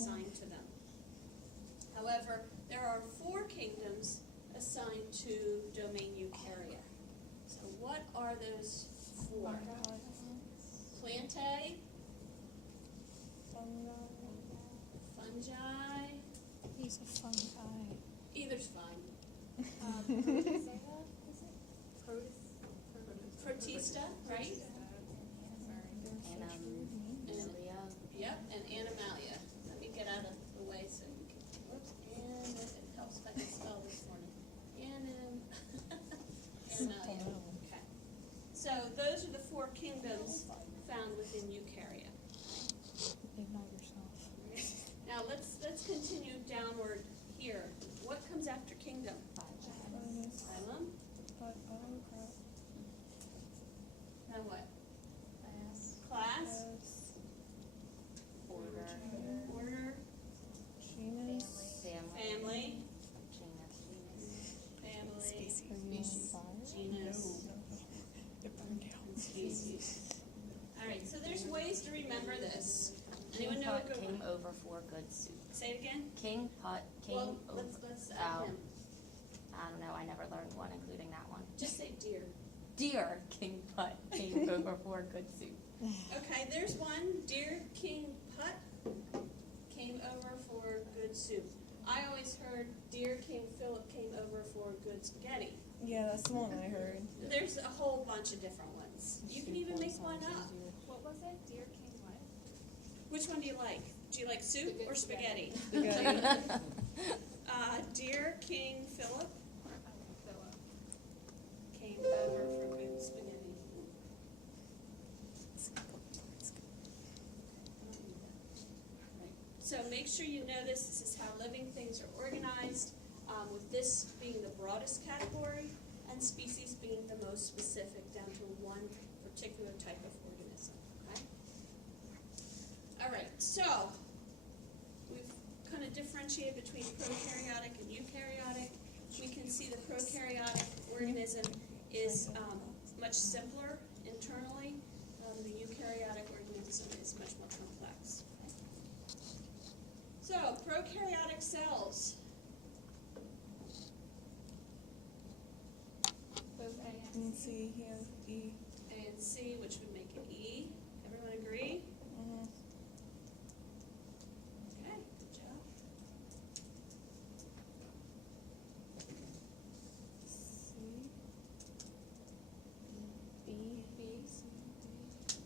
assigned to them. However, there are 4 kingdoms assigned to domain eukarya. So what are those 4? Plantae, fungi, He's a fungi. either's fine. Protista, right? Yep, and animalia. Let me get out of the way so you can, whoops, and it helps if I can spell this morning. Animalia. Okay. So those are the 4 kingdoms found within eukarya. Ignite yourself. Now let's continue downward here. What comes after kingdom? Phylum. Now what? Class. Order. Genus. Family. Species. Genus. And species. All right, so there's ways to remember this. Anyone know a good came one? over for good soup. Say it again. King Put came Well, over. let's add him. I don't know. I never learned one, including that one. Just say dear. Dear King Put came over for good soup. Okay, there's one. Dear King Put came over for good soup. I always heard Dear King Philip came over for good spaghetti. Yeah, that's the one I heard. There's a whole bunch of different ones. You can even make one up. What was it? Dear King what? Which one do you like? Do you like soup or spaghetti? Spaghetti. Dear King Philip Philip. came over for good spaghetti. So make sure you know this. This is how living things are organized, with this being the broadest category and species being the most specific down to one particular type of organism. Okay? All right, so we've kind of differentiated between prokaryotic and eukaryotic. We can see the prokaryotic organism is much simpler internally. The eukaryotic organism is much more complex. So, prokaryotic cells. And C here, E. A and C, which would make it E. Everyone agree? Okay, good job. C. B.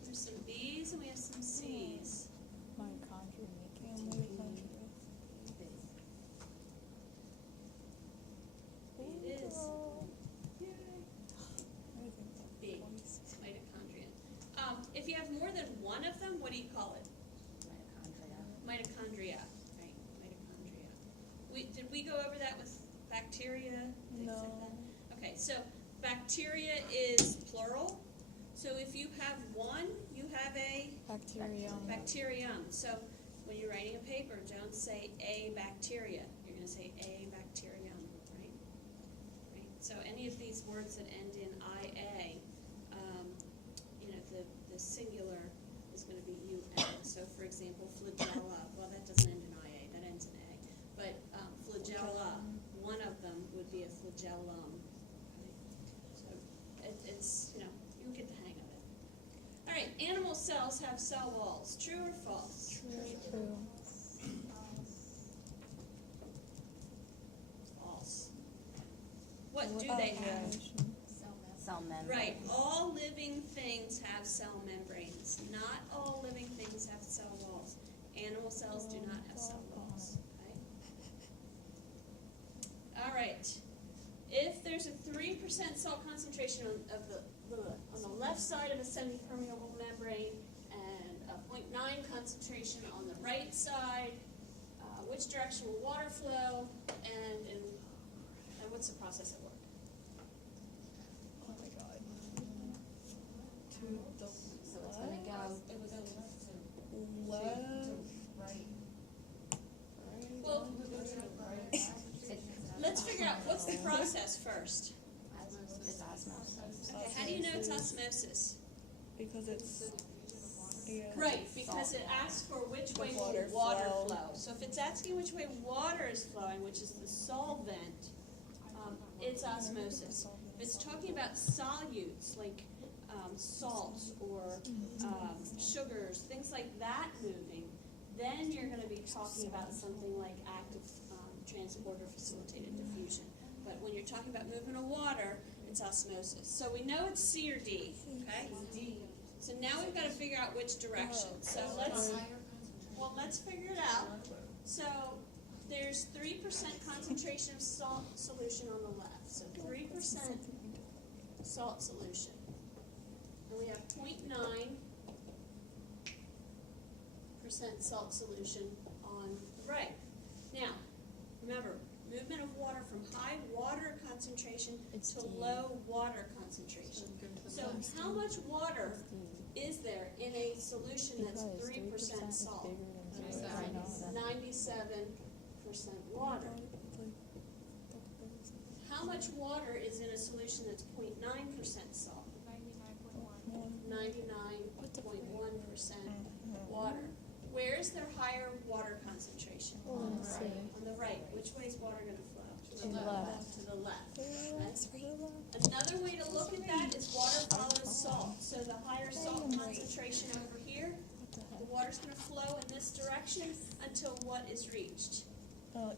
There's some B's and we have some C's. Mitochondria. Mitochondria. It is Everything. B, mitochondria. If you have more than one of them, what do you call it? Mitochondria. Right, mitochondria. Did we go over that with bacteria? Things like No. that? Okay, so bacteria is plural. So if you have one, you have a Bacterium. bacterium. So when you're writing a paper, don't say a bacteria. You're going to say a bacterium, right? So any of these words that end in IA, the singular is going to be UN. So for example, flagella, well that doesn't end in IA, that ends in A. But flagella, one of them would be a flagellum. Right? So it's, you'll get the hang of it. All right, animal cells have cell walls. True or false? True. False. What do they have? Cell membrane. Right, all living things have cell membranes. Not all living things have cell walls. Animal cells do not have cell walls. Okay? All right. If there's a 3% cell concentration on the left side of a semi-permeable membrane and a 0.9 concentration on the right side, which direction will water flow, and what's the process at work? Oh my god. To the So it's going to go. It would go left. Right. Well, let's figure out what's the process first. It's osmosis. Okay, how do you know it's osmosis? Because it's Yeah. Right, because it asks for which way will water water flow. flow. So if it's asking which way water is flowing, which is the solvent, it's osmosis. If it's talking about solutes, like salts or sugars, things like that moving, then you're going to be talking about something like active transport or facilitated diffusion. But when you're talking about movement of water, it's osmosis. So we know it's C or D, okay? D. So now we've got to figure out which direction. So let's figure it out. So there's 3% concentration of salt solution on the left. So 3% salt solution. And we have 0.9% salt solution on the right. Now, remember, movement of water from high water concentration to low water concentration. So how much water is there in a solution that's 3% salt? 97% water. How much water is in a solution that's 0.9% salt? 99.1% water. Where is their higher water concentration? On the right. Which way is water going to flow? To the left. To the left. Another way to look at that is water follows salt. So the higher salt concentration over here, the water's going to flow in this direction until what is reached?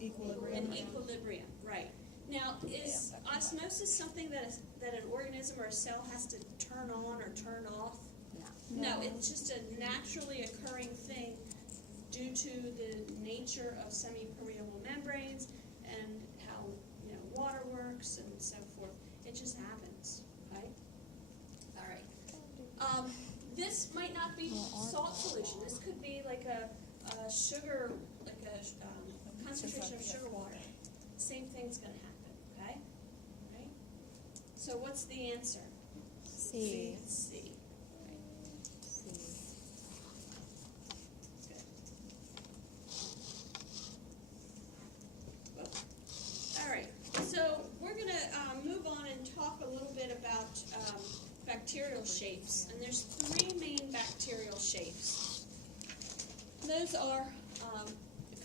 Equilibrium. An equilibrium, right. Now, is osmosis something that an organism or a cell has to turn on or turn off? No, it's just a naturally occurring thing due to the nature of semi-permeable membranes and how water works and so forth. It just happens, okay? All right. This might not be salt solution. This could be like a sugar, like a concentration of sugar water. Same thing's going to happen, okay? Right? So what's the answer? C. C. So we're going to move on and talk a little bit about bacterial shapes. And there's 3 main bacterial shapes. Those are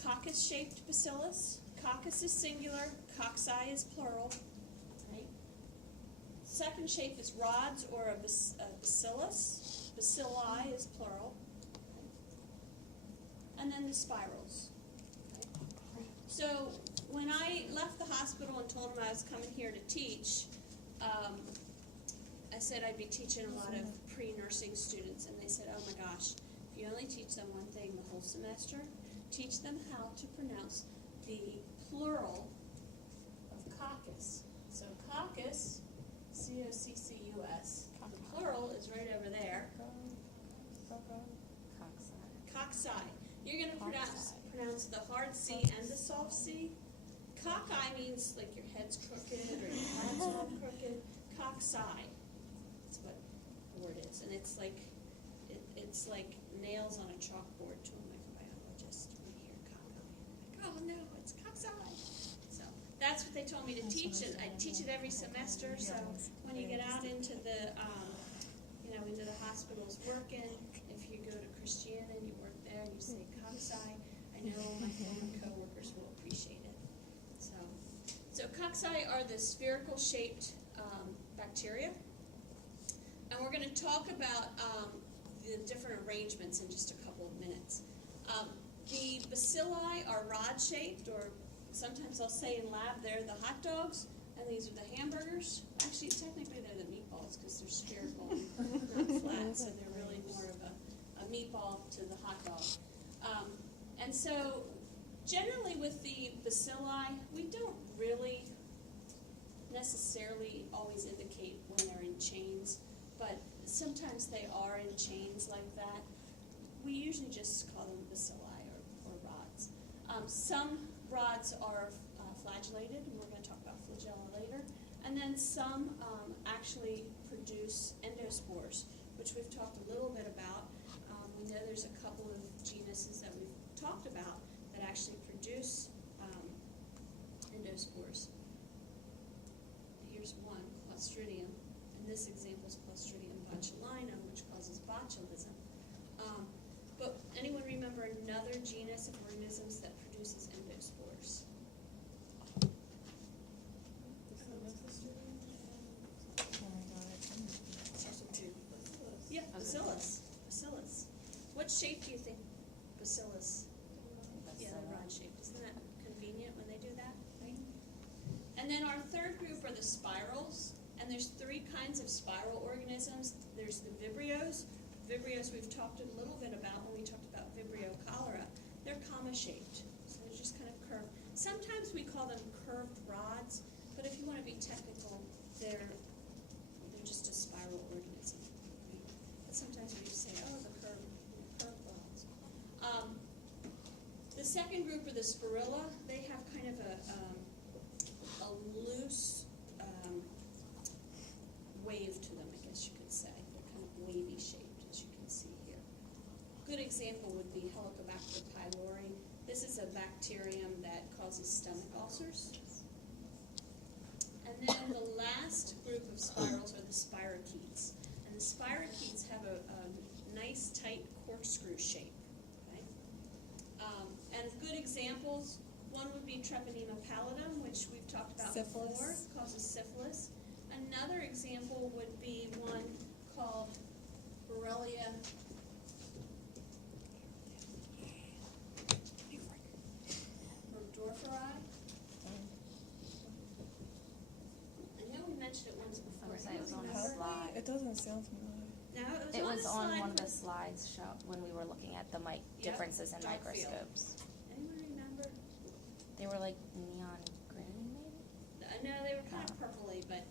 coccus-shaped bacillus. Coccus is singular, cocci is plural. Right? Second shape is rods or a bacillus. Bacilli is plural. And then the spirals. Okay? So when I left the hospital and told them I was coming here to teach, I said I'd be teaching a lot of pre-nursing students, and they said, oh my gosh, if you only teach them one thing the whole semester, teach them how to pronounce the plural of coccus. So coccus, C-O-C-C-U-S, the plural is right over there. Cocci. You're going to pronounce the hard C and the soft C. Cockeye means like your head's crooked or your head's all crooked. Cocci. That's what the word is. And it's like nails on a chalkboard to a microbiologist when you hear cockeye. Like, oh no, it's cocci. So that's what they told me to teach, and I teach it every semester. So when you get out into the into the hospitals working, if you go to Christiana and you work there and you say cocci, I know my former coworkers will appreciate it. So cocci are the spherical shaped bacteria, and we're going to talk about the different arrangements in just a couple of minutes. The bacilli are rod shaped, or sometimes I'll say in lab they're the hot dogs, and these are the hamburgers. Actually, technically they're the meatballs because they're spherical, not flat, so they're really more of a meatball to the hot dog. And so generally with the bacilli, we don't really necessarily always indicate when they're in chains, but sometimes they are in chains like that. We usually just call them bacilli or rods. Some rods are flagellated, and we're going to talk about flagella later. And then some actually produce endospores, which we've talked a little bit about. We know there's a couple of genuses that we've talked about that actually produce endospores. Here's one, Clostridium, and this example is Clostridium botulinum, which causes botulism. Bacillus. What shape do you think bacillus? Yeah, they're rod shaped. Isn't that convenient when they do that, right? And then our third group are the spirals, and there's three kinds of spiral organisms. There's the vibrios. Vibrios we've talked a little bit about when we talked about Vibrio cholera. They're comma-shaped, so they're just kind of curved. Sometimes we call them curved rods, but if you want to be technical, they're just a spiral organism. Right? But sometimes we just say, oh, the curved rods. The second group are the spirilla. They have kind of a loose wave to them, I guess you could say. They're kind of wavy shaped, as you can see here. Good example would be Helicobacter pylori. This is a bacterium that causes stomach ulcers. And then the last group of spirals are the spirochetes. And the spirochetes have a nice, tight corkscrew shape. Okay? And good examples, one would be Treponema pallidum, which we've talked about before, causes syphilis. Another example would be one called Borrelia burgdorferi. I know we mentioned it once before. It was on a Remember? slide. It doesn't sound familiar. No, It was on slide one of the with- slides when we were looking at the Yep, differences in dark field. microscopes. Anyone remember? They were like neon green, maybe? No, they were kind of purpley, but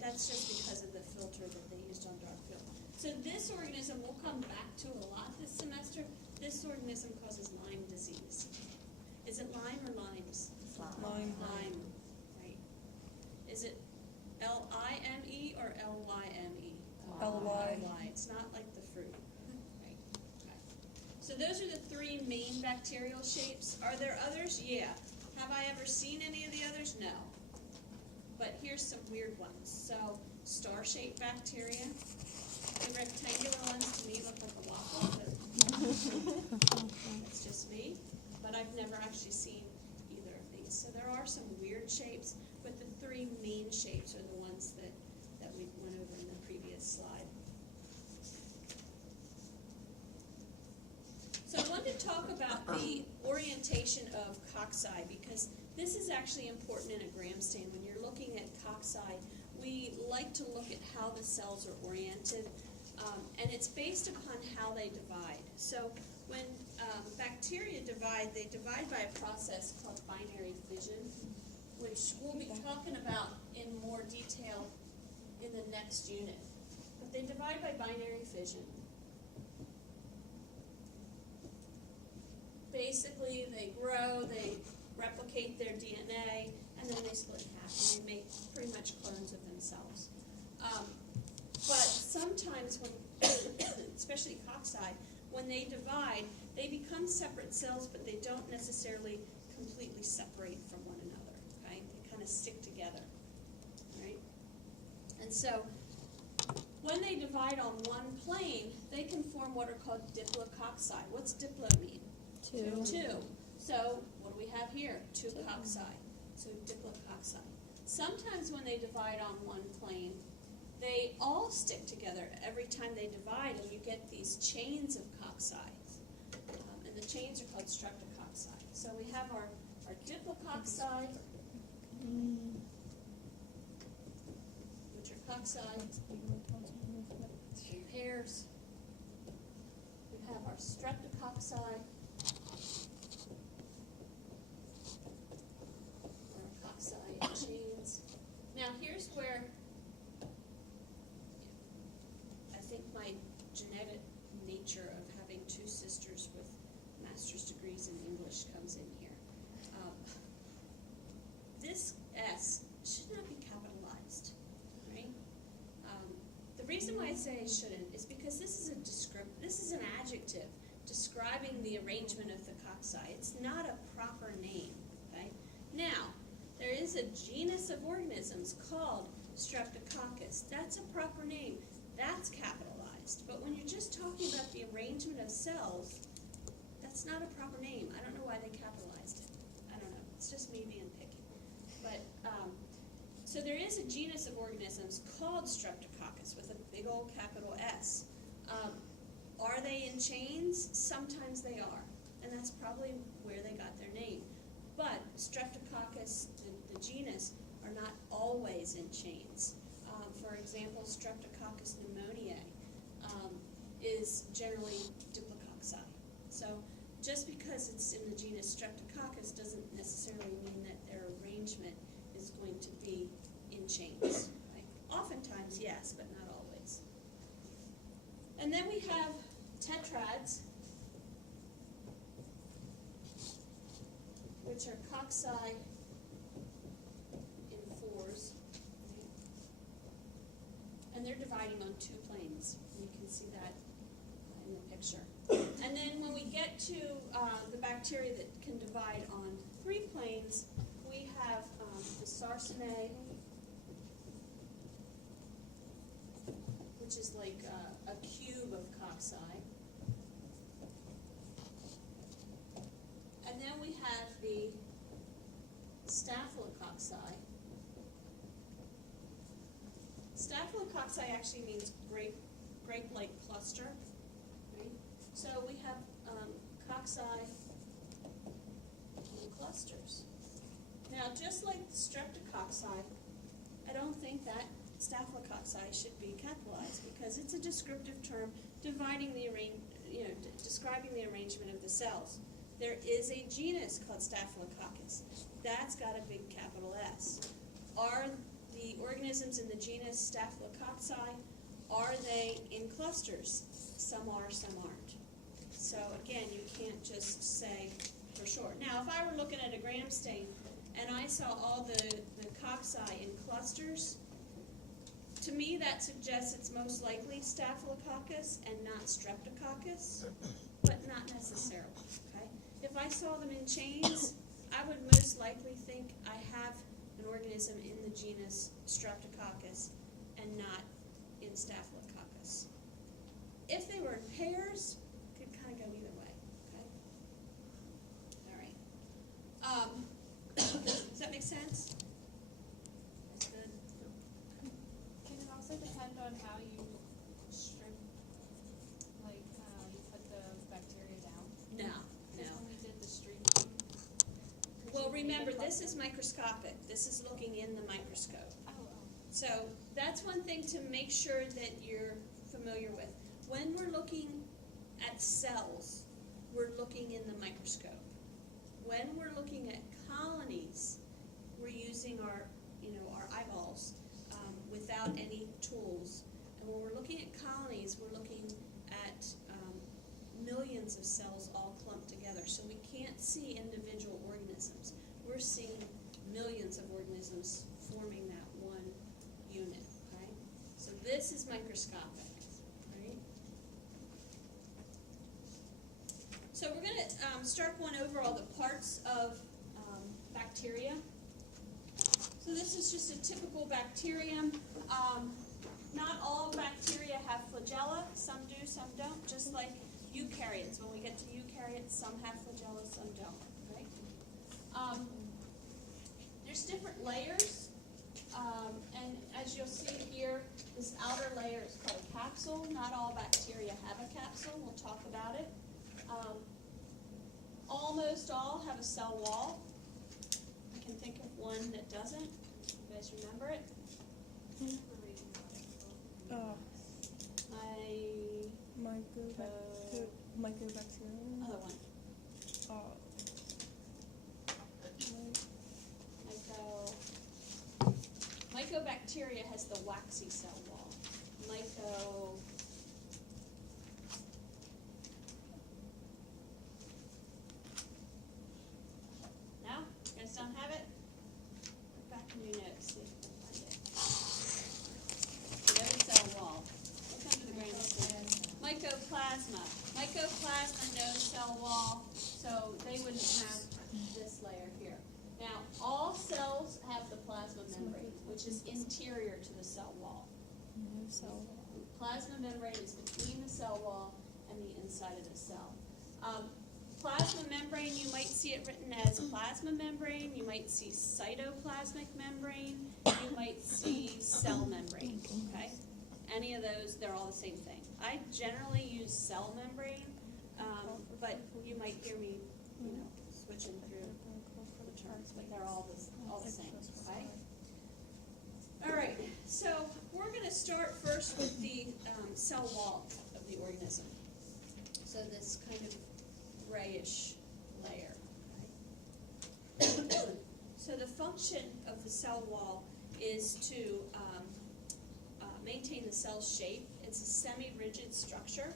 that's just because of the filter that they used on dark field. So this organism we'll come back to a lot this semester. This organism causes Lyme disease. Is it Lyme or Limes? Lyme. Lyme, right. Is it L-I-M-E or L-Y-M-E? L-Y. L-Y. It's not like the fruit. Right. Okay. So those are the three main bacterial shapes. Are there others? Yeah. Have I ever seen any of the others? No. But here's some weird ones. So star-shaped bacteria. The rectangular ones to me look like a waffle, but that's just me. But I've never actually seen either of these. So there are some weird shapes, but the three main shapes are the ones that we went over in the previous slide. So I wanted to talk about the orientation of cocci, because this is actually important in a gram stain. When you're looking at cocci, we like to look at how the cells are oriented, and it's based upon how they divide. So when bacteria divide, they divide by a process called binary fission, which we'll be talking about in more detail in the next unit. But they divide by binary fission. Basically, they grow, they replicate their DNA, and then they split in half, and they make pretty much clones of themselves. But sometimes when, especially cocci, when they divide, they become separate cells, but they don't necessarily completely separate from one another, okay? They kind of stick together, right? And so, when they divide on one plane, they can form what are called diplococci. What's diplo mean? Two. So, what do we have here? Two cocci. So, diplococci. Sometimes when they divide on one plane, they all stick together every time they divide, and you get these chains of cocci. And the chains are called streptococci. So we have our diplococci, which are cocci, in pairs. We have our streptococci, or cocci in chains. Now here's where I think my genetic nature of having two sisters with master's degrees in English comes in here. This S should not be capitalized, right? The reason why I say it shouldn't is because this is an adjective describing the arrangement of the cocci. It's not a proper name, okay? Now, there is a genus of organisms called Streptococcus. That's a proper name. That's capitalized. But when you're just talking about the arrangement of cells, that's not a proper name. I don't know why they capitalized it. I don't know. It's just me being picky. But, so there is a genus of organisms called Streptococcus with a big old capital S. Are they in chains? Sometimes they are, and that's probably where they got their name. But Streptococcus, the genus, are not always in chains. For example, Streptococcus pneumoniae is generally diplococci. So just because it's in the genus Streptococcus doesn't necessarily mean that their arrangement is going to be in chains. Right? Oftentimes, yes, but not always. And then we have tetrads, which are cocci in fours. And they're dividing on 2 planes. You can see that in the picture. And then when we get to the bacteria that can divide on 3 planes, we have the Sarsineae, which is like a cube of cocci. And then we have the Staphylococci. Staphylococci actually means grape-like cluster. Right? So we have cocci in clusters. Now, just like Streptococci, I don't think that Staphylococci should be capitalized because it's a descriptive term describing the arrangement of the cells. There is a genus called Staphylococcus. That's got a big capital S. Are the organisms in the genus Staphylococci, are they in clusters? Some are, some aren't. So again, you can't just say for sure. Now, if I were looking at a gram stain and I saw all the cocci in clusters, to me that suggests it's most likely Staphylococcus and not Streptococcus, but not necessarily. Okay? If I saw them in chains, I would most likely think I have an organism in the genus Streptococcus and not in Staphylococcus. If they were in pairs, it could kind of go either way. Okay? All right. Does that make sense? That's good. Can it also depend on how you strip, like, you put the bacteria down? No. Because when we did the stream. Well, remember, this is microscopic. This is looking in the microscope. Oh, So that's one thing to make sure that you're familiar with. When we're looking at cells, we're looking in the microscope. When we're looking at colonies, we're using our eyeballs without any tools. And when we're looking at colonies, we're looking at millions of cells all clumped together. So we can't see individual organisms. We're seeing millions of organisms forming that one unit. Okay? So this is microscopic. Right? So we're going to start going over all the parts of bacteria. So this is just a typical bacterium. Not all bacteria have flagella. Some do, some don't. Just like eukaryotes. When we get to eukaryotes, some have flagella, some don't. Right? There's different layers. And as you'll see here, this outer layer is called a capsule. Not all bacteria have a capsule. We'll talk about it. Almost all have a cell wall. I can think of one that doesn't. You guys remember it? Mycobacterium. Other one. Mycobacteria has the waxy cell wall. No? You guys don't have it? Look back in your notes, see if you can find it. No cell wall. Look under the gram stain. Mycoplasma. Mycoplasma, no cell wall, so they wouldn't have this layer here. Now, all cells have the plasma membrane, which is interior to the cell wall. No cell wall. Plasma membrane is between the cell wall and the inside of the cell. Plasma membrane, you might see it written as plasma membrane, you might see cytoplasmic membrane, you might see cell membrane, okay? Any of those, they're all the same thing. I generally use cell membrane, but you might hear me, switching through the terms, but they're all the same, right? All right, so we're going to start first with the cell wall of the organism. So this kind of grayish layer. Right? So the function of the cell wall is to maintain the cell's shape. It's a semi-rigid structure,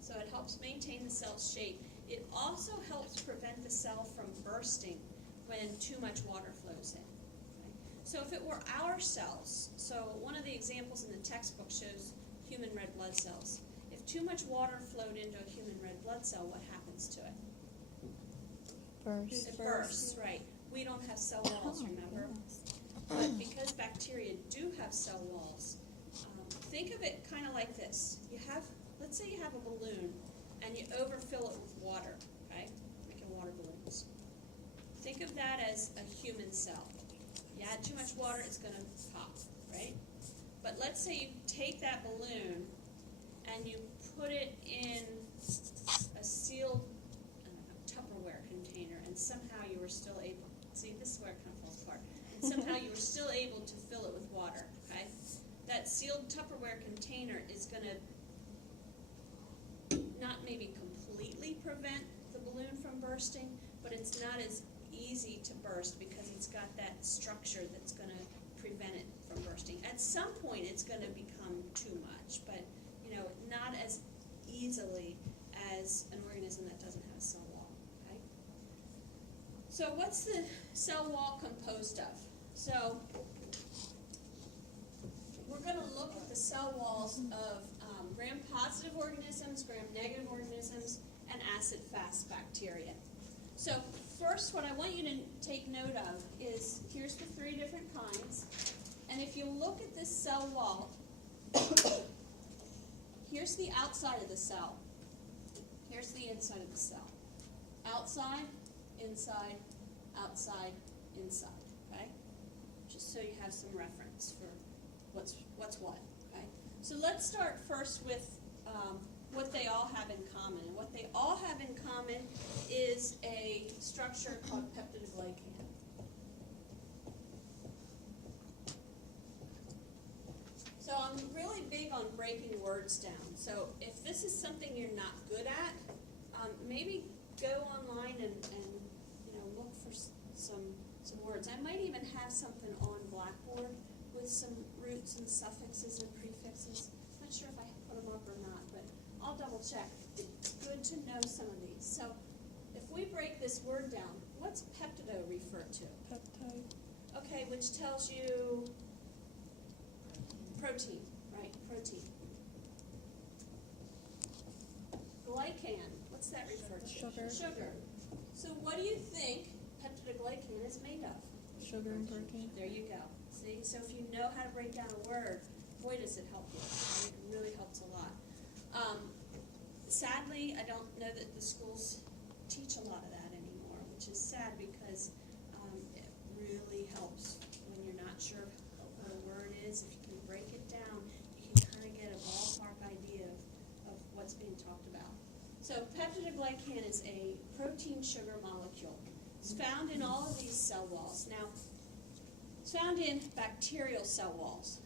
so it helps maintain the cell's shape. It also helps prevent the cell from bursting when too much water flows in. Okay? So if it were our cells, so one of the examples in the textbook shows human red blood cells. If too much water flowed into a human red blood cell, what happens to it? Burst. It bursts, right. We don't have cell walls, remember? But because bacteria do have cell walls, think of it kind of like this. Let's say you have a balloon and you overfill it with water, okay? Making water balloons. Think of that as a human cell. You add too much water, it's going to pop, right? But let's say you take that balloon and you put it in a sealed Tupperware container, and somehow you were still able, see, this is where it kind of falls apart, and somehow you were still able to fill it with water, okay? That sealed Tupperware container is going to not maybe completely prevent the balloon from bursting, but it's not as easy to burst because it's got that structure that's going to prevent it from bursting. At some point it's going to become too much, but not as easily as an organism that doesn't have a cell wall. Okay? So what's the cell wall composed of? So we're going to look at the cell walls of gram-positive organisms, gram-negative organisms, and acid-fast bacteria. So first, what I want you to take note of is, here's the three different kinds, and if you look at this cell wall, here's the outside of the cell, here's the inside of the cell. Outside, inside, outside, inside, okay? Just so you have some reference for what's what, okay? So let's start first with what they all have in common. And what they all have in common is a structure called peptidoglycan. So I'm really big on breaking words down. So if this is something you're not good at, maybe go online and look for some words. I might even have something on Blackboard with some roots and suffixes and prefixes. Not sure if I put them up or not, but I'll double check. It's good to know some of these. So if we break this word down, what's peptido refer to? Peptide. Okay, which tells you protein, right? Protein. Glycan, what's that refer to? Sugar. Sugar. So what do you think peptidoglycan is made of? Sugar and protein. There you go. See, so if you know how to break down a word, boy, does it help you. It really helps a lot. Sadly, I don't know that the schools teach a lot of that anymore, which is sad because it really helps when you're not sure what a word is. If you can break it down, you can kind of get a ballpark idea of what's being talked about. So peptidoglycan is a protein sugar molecule. It's found in all of these cell walls. Now, it's found in bacterial cell walls.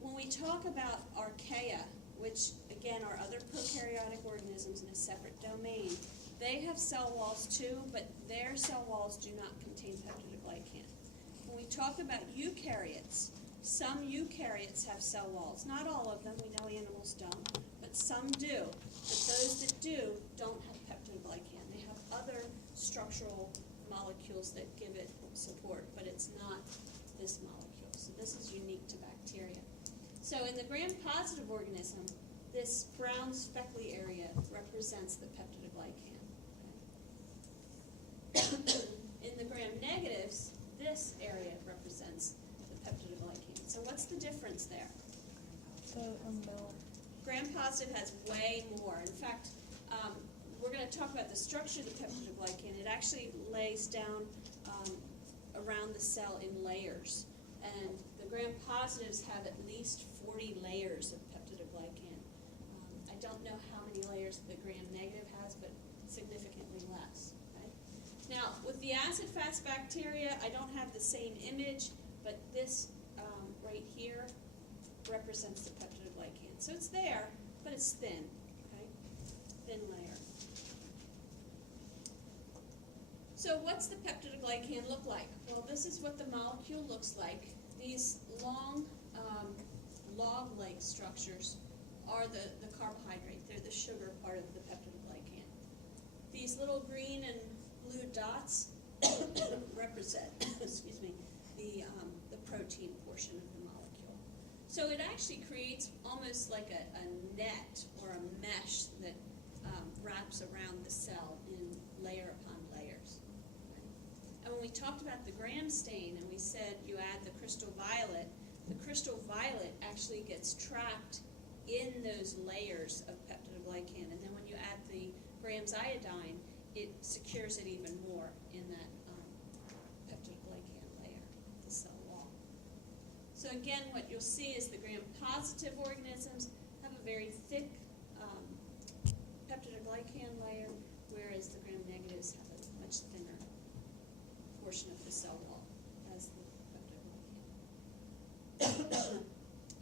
When we talk about archaea, which again are other prokaryotic organisms in a separate domain, they have cell walls too, but their cell walls do not contain peptidoglycan. When we talk about eukaryotes, some eukaryotes have cell walls. Not all of them, we know animals don't, but some do. But those that do don't have peptidoglycan. They have other structural molecules that give it support, but it's not this molecule. So this is unique to bacteria. So in the gram-positive organism, this brown speckly area represents the peptidoglycan. Okay? In the gram-negatives, this area represents the peptidoglycan. So what's the difference there? The umbrella. Gram-positive has way more. In fact, we're going to talk about the structure of the peptidoglycan. It actually lays down around the cell in layers. And the gram-positives have at least 40 layers of peptidoglycan. don't know how many layers the gram-negative has, but significantly less, right? Now, with the acid-fast bacteria, I don't have the same image, but this right here represents the peptidoglycan. So it's there, but it's thin, okay? Thin layer. So what's the peptidoglycan look like? Well, this is what the molecule looks like. These long log-like structures are the carbohydrate. They're the sugar part of the peptidoglycan. These little green and blue dots represent, excuse me, the protein portion of the molecule. So it actually creates almost like a net or a mesh that wraps around the cell in layer upon layers. And when we talked about the gram stain and we said you add the crystal violet actually gets trapped in those layers of peptidoglycan, and then when you add the grams iodine, it secures it even more in that peptidoglycan layer, the cell wall. So again, what you'll see is the gram-positive organisms have a very thick peptidoglycan layer, whereas the gram-negatives have a much thinner portion of the cell wall as the peptidoglycan.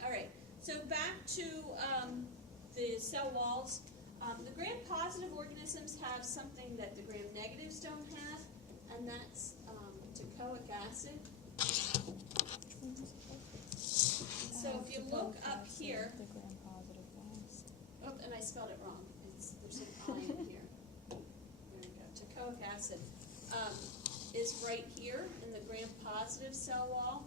All right, so back to the cell walls. The gram-positive organisms have something that the gram-negatives don't have, and that's teichoic acid. So if you look up here, The gram-positive ones. oh, and I spelled it wrong. There's an I in here. There we go. Teichoic acid is right here in the gram-positive cell wall.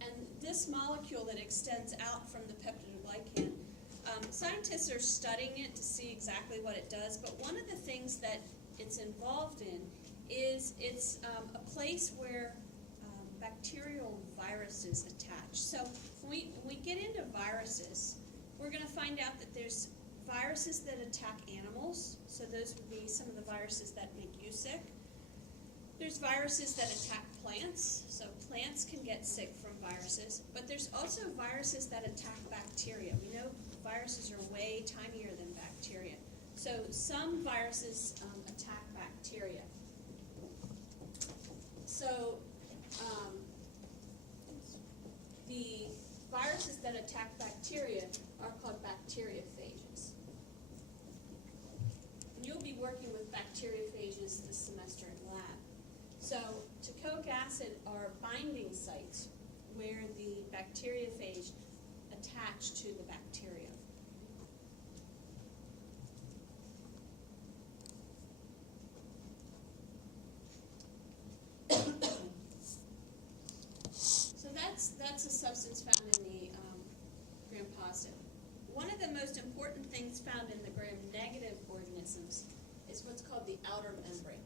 And this molecule that extends out from the peptidoglycan, scientists are studying it to see exactly what it does, but one of the things that it's involved in is it's a place where bacterial viruses attach. So when we get into viruses, we're going to find out that there's viruses that attack animals, so those would be some of the viruses that make you sick. There's viruses that attack plants, so plants can get sick from viruses, but there's also viruses that attack bacteria. We know viruses are way tinier than bacteria. So some viruses attack bacteria. So the viruses that attack bacteria are called bacteriophages. And you'll be working with bacteriophages this semester in lab. So teichoic acid are binding sites where the bacteriophage attach to the bacteria. So that's a substance found in the gram-positive. One of the most important things found in the gram-negative organisms is what's called the outer membrane.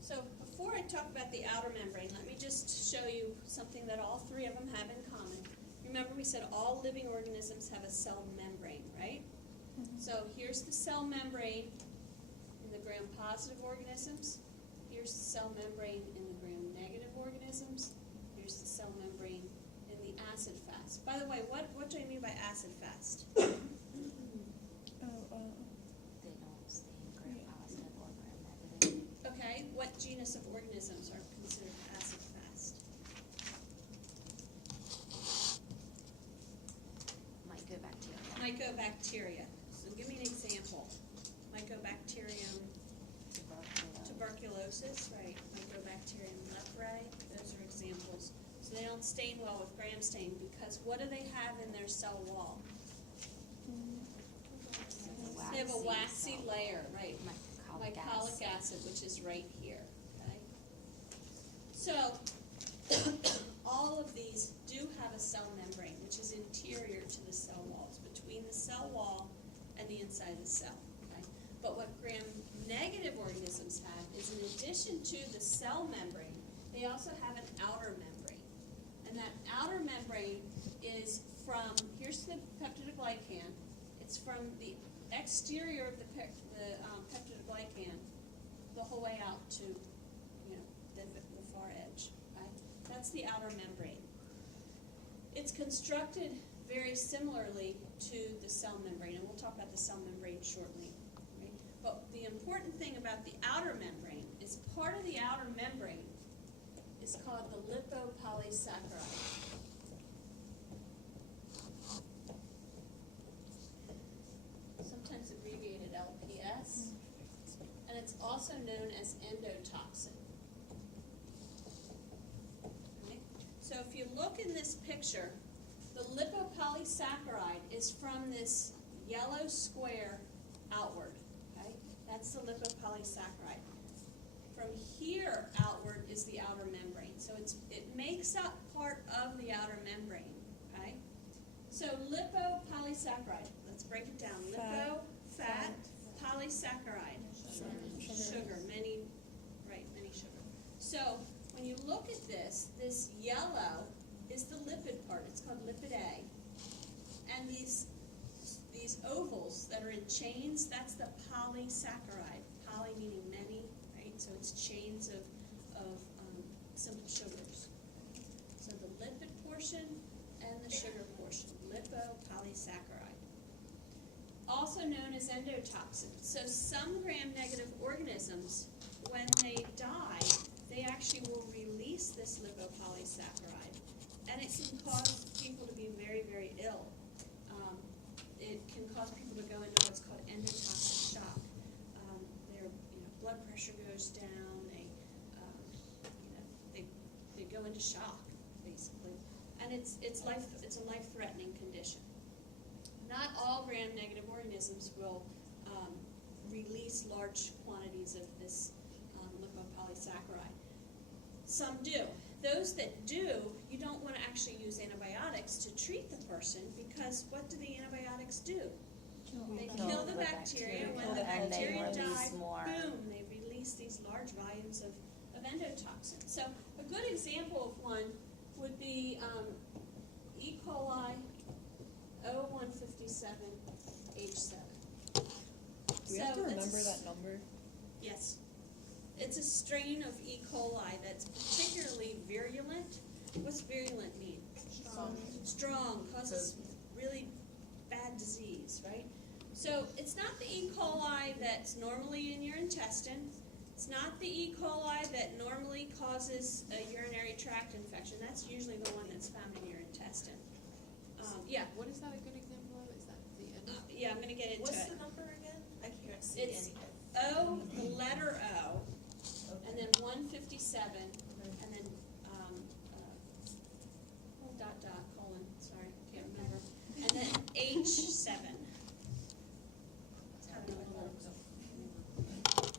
So before I talk about the outer membrane, let me just show you something that all three of them have in common. Remember we said all living organisms have a cell membrane, right? Mm-hmm. So here's the cell membrane in the gram-positive organisms. Here's the cell membrane in the gram-negative organisms. Here's the cell membrane in the acid-fast. By the way, what do I mean by acid-fast? Oh, They don't stay gram-positive or gram-negative. Okay, what genus of organisms are considered acid-fast? Mycobacteria. Mycobacteria. So give me an example. Mycobacterium tuberculosis, right? Mycobacterium leprae, those are examples. So they don't stain well with gram stain because what do they have in their cell wall? They have a waxy layer, right? Mycolic acid, which is right here, okay? So all of these do have a cell membrane, which is interior to the cell walls, between the cell wall and the inside of the cell, okay? But what gram-negative organisms have is, in addition to the cell membrane, they also have an outer membrane. And that outer membrane is from, here's the peptidoglycan, it's from the exterior of the peptidoglycan the whole way out to, the far edge, right? That's the outer membrane. It's constructed very similarly to the cell membrane, and we'll talk about the cell membrane shortly. Right? But the important thing about the outer membrane is part of the outer membrane is called the lipopolysaccharide. Sometimes abbreviated LPS, and it's also known as endotoxin. Right? So if you look in this picture, the lipopolysaccharide is from this yellow square outward. Okay? That's the lipopolysaccharide. From here outward is the outer membrane. So it makes up part of the outer membrane. Okay? So lipopolysaccharide, let's break it down. Lipo, fat, polysaccharide, sugar, many sugar. So when you look at this yellow is the lipid part. It's called lipid A. And these ovals that are in chains, that's the polysaccharide. Poly meaning many, right? So it's chains of simple sugars. So the lipid portion and the sugar portion, lipopolysaccharide. Also known as endotoxin. So some gram-negative organisms, when they die, they actually will release this lipopolysaccharide, and it can cause people to be very, very ill. It can cause people to go into what's called endotoxic shock. Their blood pressure goes down. They go into shock, basically, and it's a life-threatening condition. Not all gram-negative organisms will release large quantities of this lipopolysaccharide. Some do. Those that do, you don't want to actually use antibiotics to treat the person, because what do the antibiotics do? They kill the bacteria. When the bacteria die, boom, they release these large volumes of endotoxin. So a good example of one would be E. coli 0157H7. Do we have to remember that number? Yes. It's a strain of E. coli that's particularly virulent. What's virulent mean? Strong, causes really bad disease, right? So it's not the E. coli that's normally in your intestine. It's not the E. coli that normally causes a urinary tract infection. That's usually the one that's found in your intestine. Yeah. What is that a good example of? Is that the end? Yeah, I'm going to get into What's it. the number again? I can't see It's anything. O, the letter O, Okay. and then 157, and then colon, sorry, can't remember, and then H7.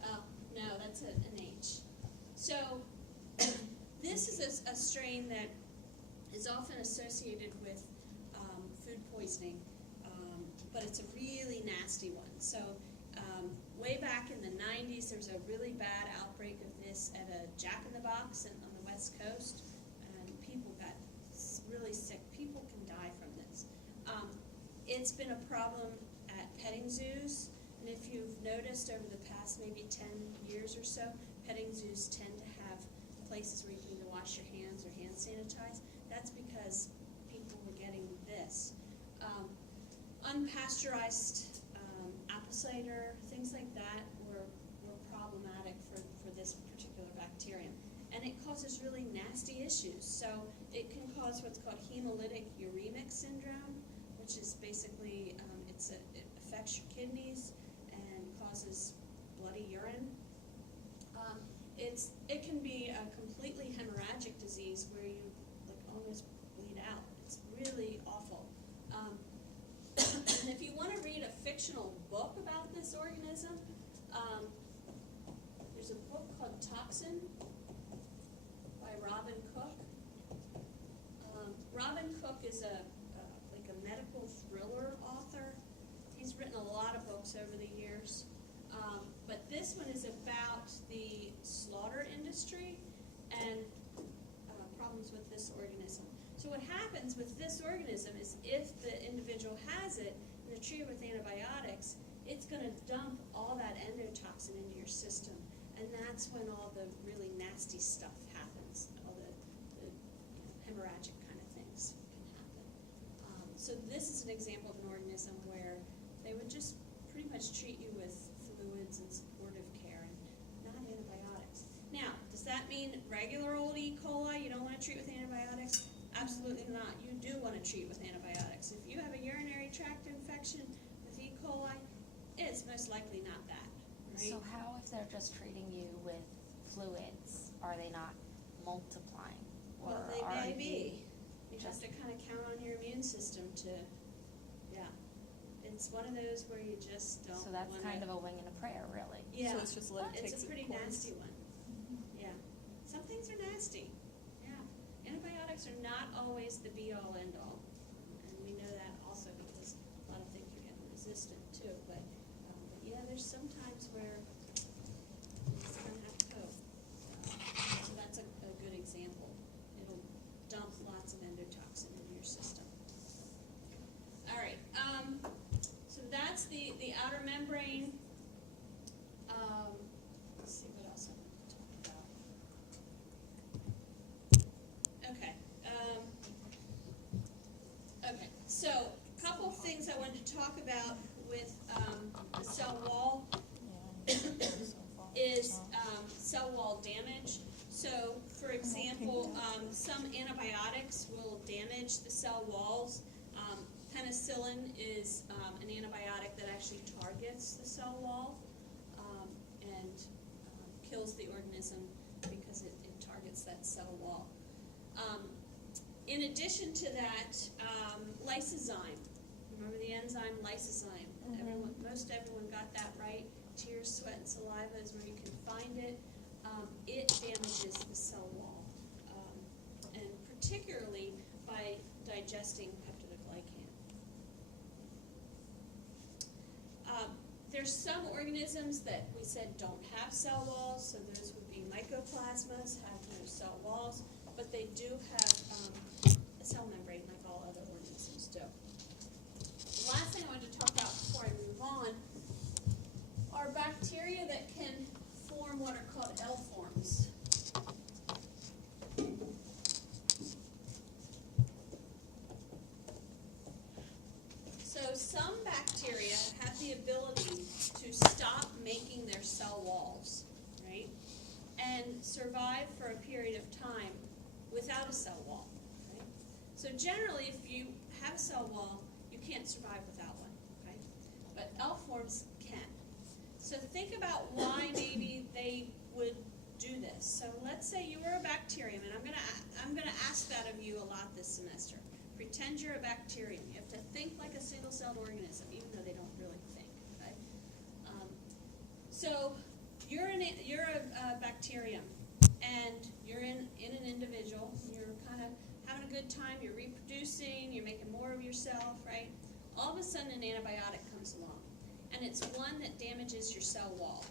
Oh, no, that's an H. So this is a strain that is often associated with food poisoning, but it's a really nasty one. So way back in the 90s, there was a really bad outbreak of this at a Jack in the Box on the West Coast, and people got really sick. People can die from this. It's been a problem at petting zoos, and if you've noticed over the past maybe 10 years or so, petting zoos tend to have places where you can go wash your hands or hand sanitize. That's because people were getting this. Unpasteurized apple cider, things like that were problematic for this particular bacterium. And it causes really nasty issues. So it can cause what's called hemolytic uremic syndrome, which is basically, it affects your kidneys and causes bloody urine. It can be a completely hemorrhagic disease where you almost bleed out. It's really awful. And if you want to read a fictional book about this organism, there's a book called Toxin by Robin Cook. Robin Cook is a medical thriller author. He's written a lot of books over the years. But this one is about the slaughter industry and problems with this organism. So what happens with this organism is if the individual has it and they're treated with antibiotics, it's going to dump all that endotoxin into your system. And that's when all the really nasty stuff happens, all the hemorrhagic kind of things can happen. just treat you with fluids and supportive care and not antibiotics. Now, does that mean regular old E. coli you don't want to treat with antibiotics? Absolutely not. You do want to treat with antibiotics. If you have a urinary tract infection with E. coli, it's most likely not that, right? So how, if they're just treating you with fluids, are they not multiplying? Or Well, they are may you be. You have just- to kind of count on your immune system to, yeah. It's one of those where you just don't So that's wanna- kind of a wing and a prayer, really. Yeah. So it's just let it take It's a its pretty course. nasty one. Yeah. Some things are nasty. Yeah. Antibiotics are not always the be-all, end-all. And we know that also because a lot of things are getting resistant too. But yeah, there's some times where you just kind of have to cope. So that's a good example. It'll dump lots of endotoxin into your system. All right. So that's the outer membrane. Let's see what else I want to talk about. Okay. Okay. So a couple things I wanted to talk about with the cell wall is cell wall damage. So, for example, some antibiotics will damage the cell walls. Penicillin is an antibiotic that actually targets the cell wall and kills the organism because it targets that cell wall. In addition to that, lysozyme. Remember the enzyme lysozyme? Most everyone got that right. Tears, sweat, and saliva is where you can find it. It damages the cell wall, and particularly by digesting peptidoglycan. There's some organisms that we said don't have cell walls, so those would be mycoplasmas, have no cell walls, but they do have a cell membrane like all other organisms do. The last thing I wanted to talk about before I move on are bacteria that can form what are called L forms. So some bacteria have the ability to stop making their cell walls, right, and survive for a period of time without a cell wall, right? So generally, if you have a cell wall, you can't survive without one, okay? But L forms can. So think about why maybe they would do this. So let's say you were a bacterium, and I'm gonna ask that of you a lot this semester. Pretend you're a bacterium. You have to think like a single-celled organism, even though they don't really think. Okay? So you're a bacterium, and you're in an individual. You're kind of having a good time. You're reproducing. You're making more of yourself, right? All of a sudden, an antibiotic comes along, and it's one that damages your cell wall,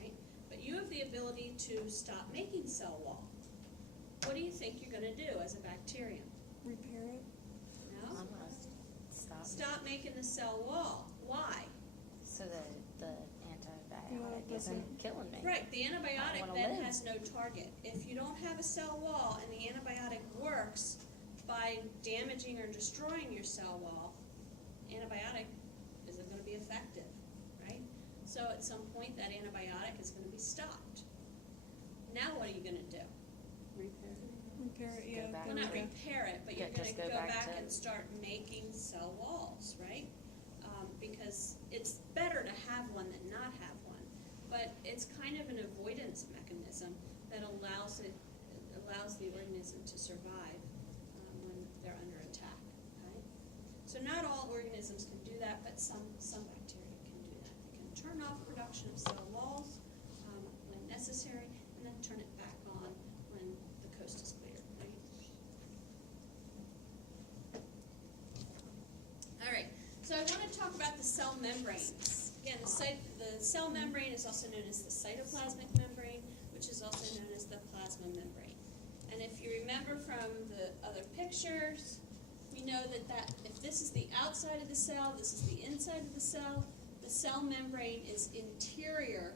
right? But you have the ability to stop making cell wall. What do you think you're going to do as a bacterium? Repair it. No? I'm gonna stop. Stop making the cell wall. Why? So the antibiotic doesn't- isn't killing me. Right, the antibiotic wanna then live. has no target. If you don't have a cell wall and the antibiotic works by damaging or destroying your cell wall, antibiotic isn't going to be effective, right? So at some point that antibiotic is going to be stopped. Now what are you going to do? Repair it, Go yeah. back Well, to not Okay. repair it, but you're Yeah, going just to go go back back to- and start making cell walls, right? Because it's better to have one than not have one. But it's kind of an avoidance mechanism that allows the organism to survive when they're under attack. Okay? So not all organisms can do that, but some bacteria can do that. They can turn off production of cell walls when necessary, and then turn it back on when the coast is clear. Right? All right. So I want to talk about the cell membranes. Again, the cell membrane is also known as the cytoplasmic membrane, which is also known as the plasma membrane. And if you remember from the other pictures, we know that if this is the outside of the cell, this is the inside of the cell membrane is interior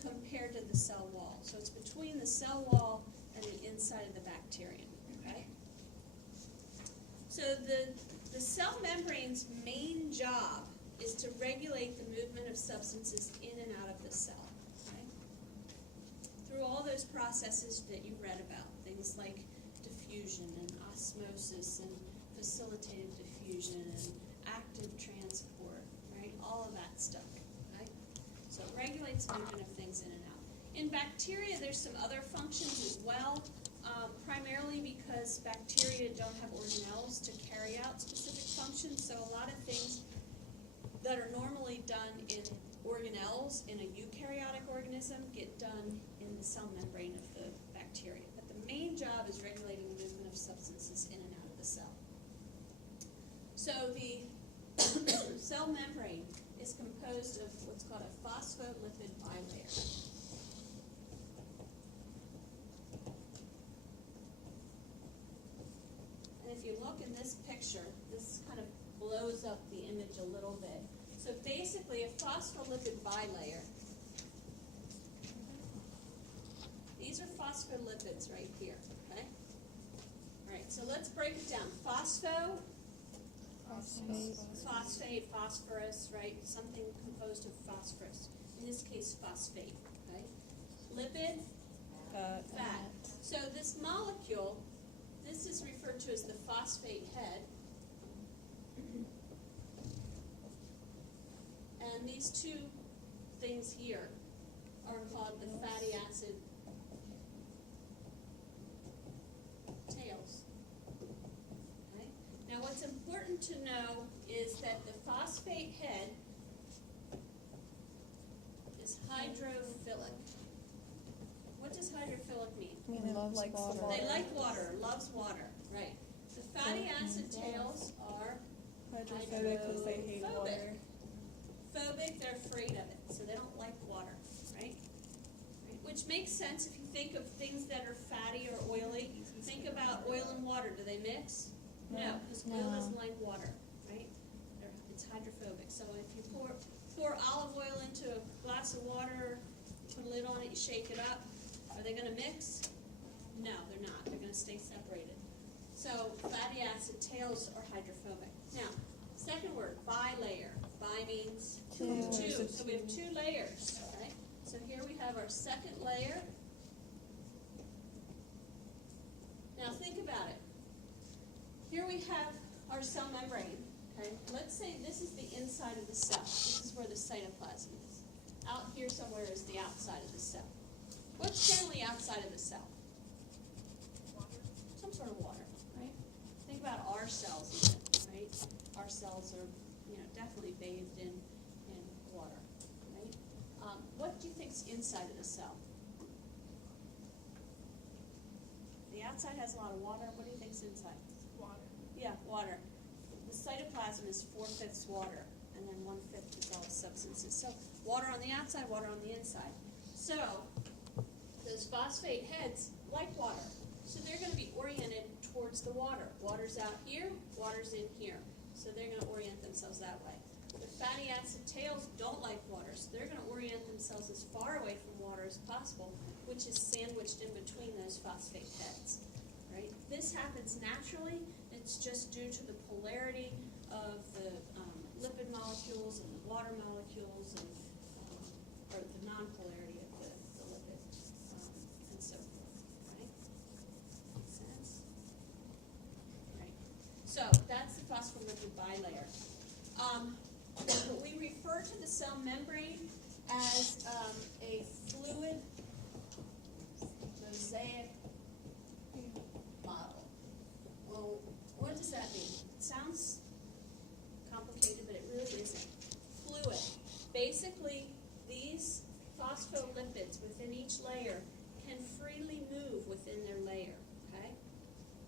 compared to the cell wall. So it's between the cell wall and the inside of the bacterium, okay? So the cell membrane's main job is to regulate the movement of substances in and out of the cell, okay? Through all those processes that you read about, things like diffusion and osmosis and facilitated diffusion and active transport, right? All of that stuff, right? So it regulates movement of things in and out. In bacteria, there's some other functions as well, primarily because bacteria don't have organelles to carry out specific functions, so a lot of things that are normally done in organelles in a eukaryotic organism get done in the cell membrane of the bacteria. But the main job is regulating the movement of substances in and out of the cell. So the cell membrane is composed of what's called a phospholipid bilayer. And if you look in this picture, this kind of blows up the image a little bit. So basically a phospholipid bilayer, these are phospholipids right here, okay? All right, so let's break it down. Phosphate, phosphorus, right? Something composed of phosphorus. In this case, phosphate, okay? Lipid, fat. So this molecule, this is referred to as the phosphate head. And these two things here are called the fatty acid tails. Okay? Now what's important to know is that the phosphate head is hydrophilic. What does hydrophilic mean? I mean, it Loves likes water. the water. They like water, loves water, right. The fatty acid tails are Hydrophobic because they hate hydrophobic. water. phobic, they're afraid of it, so they don't like water, right? Which makes sense if you think of things that are fatty or oily. Think about oil and water. Do they mix? No, because oil doesn't like water, right? It's hydrophobic. So if you pour olive oil into a glass of water, put a lid on it, you shake it up, are they going to mix? No, they're not. They're going to stay separated. So fatty acid tails are hydrophobic. Now, second word, bilayer. Bi means two. So we have 2 layers, right? So here we have our second layer. Now think about it. Here we have our cell membrane, okay? Let's say this is the inside of the cell. This is where the cytoplasm is. Out here somewhere is the outside of the cell. What's generally outside of the cell? Water. Some sort of water, right? Think about our cells even, right? Our cells are, definitely bathed in water, right? What do you think's inside of the cell? The outside has a lot of water. What do you think's inside? Water. Yeah, water. The cytoplasm is 4/5 water, and then 1/5 is all substances. So water on the outside, water on the inside. So those phosphate heads like water. So they're going to be oriented towards the water. Water's out here, water's in here. So they're going to orient themselves that way. The fatty acid tails don't like water, so they're going to orient themselves as far away from water as possible, which is sandwiched in between those phosphate heads. Right? This happens naturally. It's just due to the polarity of the lipid molecules and the water molecules, and or the non-polarity of the lipid, and so forth. Right? Make sense? Right. So that's the phospholipid bilayer. We refer to the cell membrane as a fluid mosaic model. Well, what does that mean? It sounds complicated, but it really isn't. Fluid. Basically, these phospholipids within each layer can freely move within their layer, okay?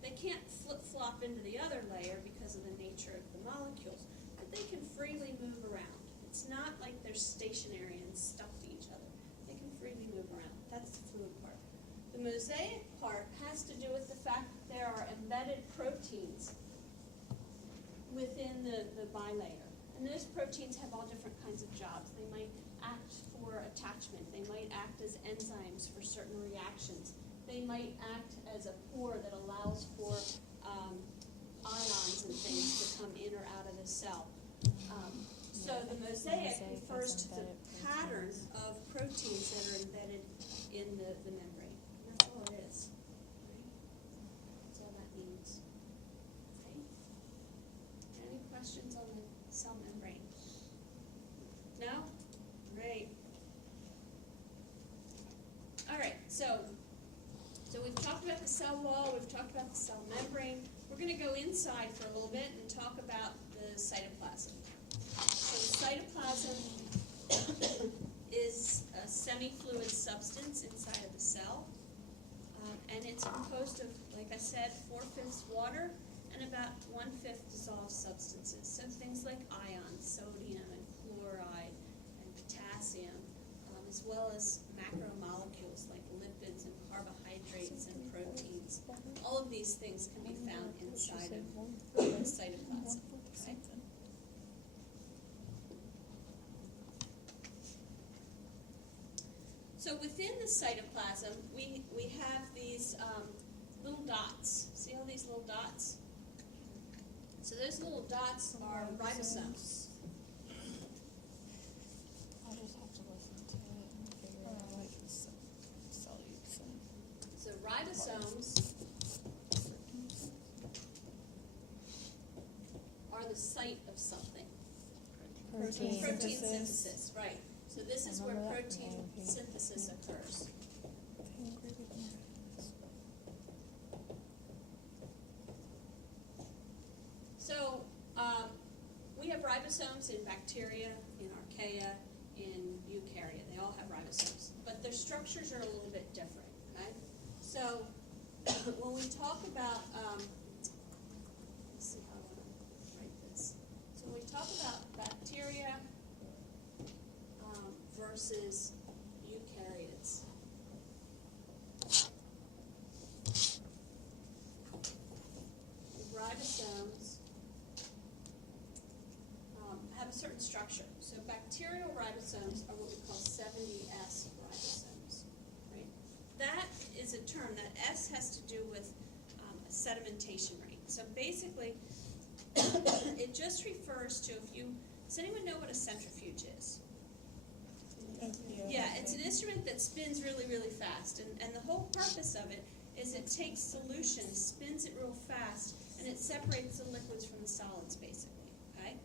They can't flip-flop into the other layer because of the nature of the molecules, but they can freely move around. It's not like they're stationary and stuck to each other. They can freely move around. That's the fluid part. The mosaic part has to do with the fact that there are embedded proteins within the bilayer. And those proteins have all different kinds of jobs. They might act for attachment. They might act as enzymes for certain reactions. They might act as a pore that allows for ions and things to come in or out of the cell. So So the mosaic refers to the pattern of proteins that are embedded in the membrane. And that's all it is. Right? That's all that means. Okay? Any questions on the cell membrane? No? Great. All right, so we've talked about the cell wall, we've talked about the cell membrane. We're going to go inside for a little bit and talk about the cytoplasm. So the cytoplasm is a semi-fluid substance inside of the cell, and it's composed of, like I said, 4/5 water and about 1/5 dissolved substances. So things like ions, sodium and chloride and potassium, as well as macromolecules like lipids and carbohydrates and proteins. All of these things can be found inside of the cytoplasm. Okay? So within the cytoplasm, we have these little dots. See all these little dots? So those little dots are ribosomes. I'll just have to listen to it and figure out like cell use and So ribosomes are the site of something. protein Protein synthesis. synthesis, right. So this is where Remember that? protein Yeah, okay. synthesis occurs. So we have ribosomes in bacteria, in archaea, in eukarya. They all have ribosomes, but their structures are a little bit different. Okay. So when we talk about, let's see how I want to write this. So when we talk about bacteria versus eukaryotes. Ribosomes have a certain structure. So bacterial ribosomes are what we call 70S ribosomes. Right? That is a term, that S has to do with a sedimentation rate. So basically, it just refers to does anyone know what a centrifuge is? Yeah, it's an instrument that spins really, really fast. And the whole purpose of it is it takes solution, spins it real fast, and it separates the liquids from the solids, basically. Okay?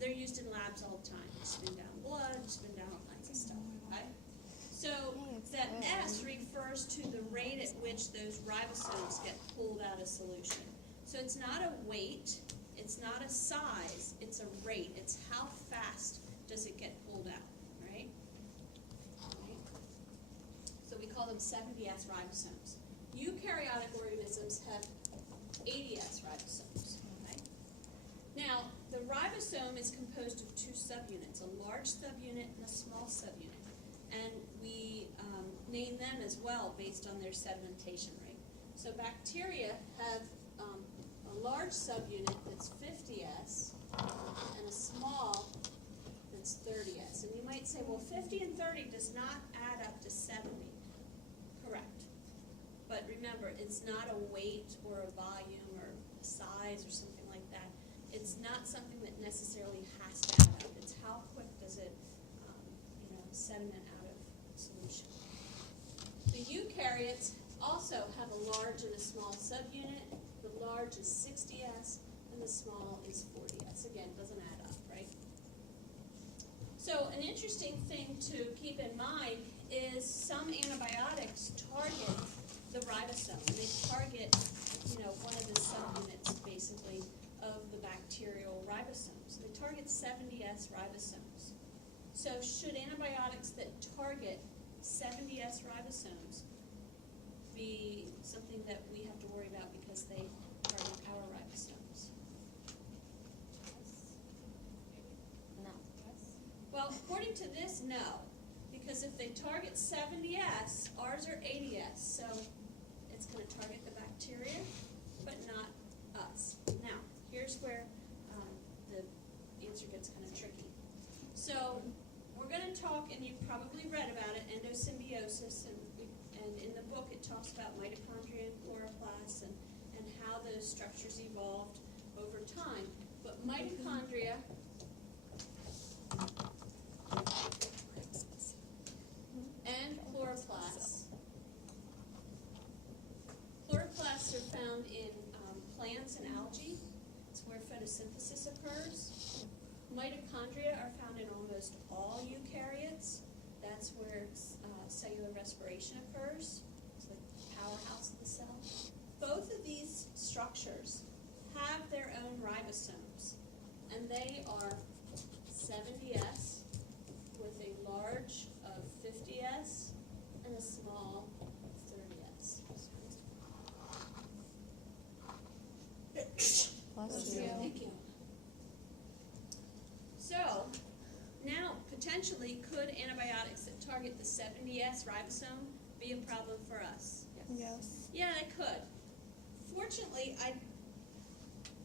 They're used in labs all the time. You spin down blood, you spin down all kinds of stuff. Okay? So that S refers to the rate at which those ribosomes get pulled out of solution. So it's not a weight, it's not a size, it's a rate. It's how fast does it get pulled out. So we call them 70S ribosomes. Eukaryotic organisms have 80S ribosomes. Okay? Now, the ribosome is composed of two subunits, a large subunit and a small subunit. And we name them as well based on their sedimentation rate. So bacteria have a large subunit that's 50S and a small that's 30S. And you might say, well, 50 and 30 does not add up to 70. Correct. But remember, it's not a weight or a volume or a size or something like that. It's not something that necessarily has to add up. It's how quick does it, sediment out of solution. The eukaryotes also have a large and a small subunit. The large is 60S and the small is 40S. Again, it doesn't add up, right? So an interesting thing to keep in mind is some antibiotics target the ribosome. They target, one of the subunits, basically, of the bacterial ribosomes. They target 70S ribosomes. So should antibiotics that target 70S ribosomes be something that we have to worry about because they target our ribosomes? No. Well, according to this, no. Because if they target 70S, ours are 80S, so it's going to target the bacteria, but not us. Now, here's where the answer gets kind of tricky. So, we're going to talk, and you've probably read about it, endosymbiosis, and in the book it talks about mitochondria and chloroplasts and how those structures evolved over time. But mitochondria plants and algae. It's where photosynthesis occurs. Mitochondria are found in almost all eukaryotes. That's where cellular respiration occurs. It's like the powerhouse of the cell. Both of these structures have their own ribosomes, and they are 70S with a large of 50S and a small 30S. Bless you. Thank you. So, now, potentially, could antibiotics that target the 70S ribosome be a problem for us? Yes. Yeah, they could. Fortunately,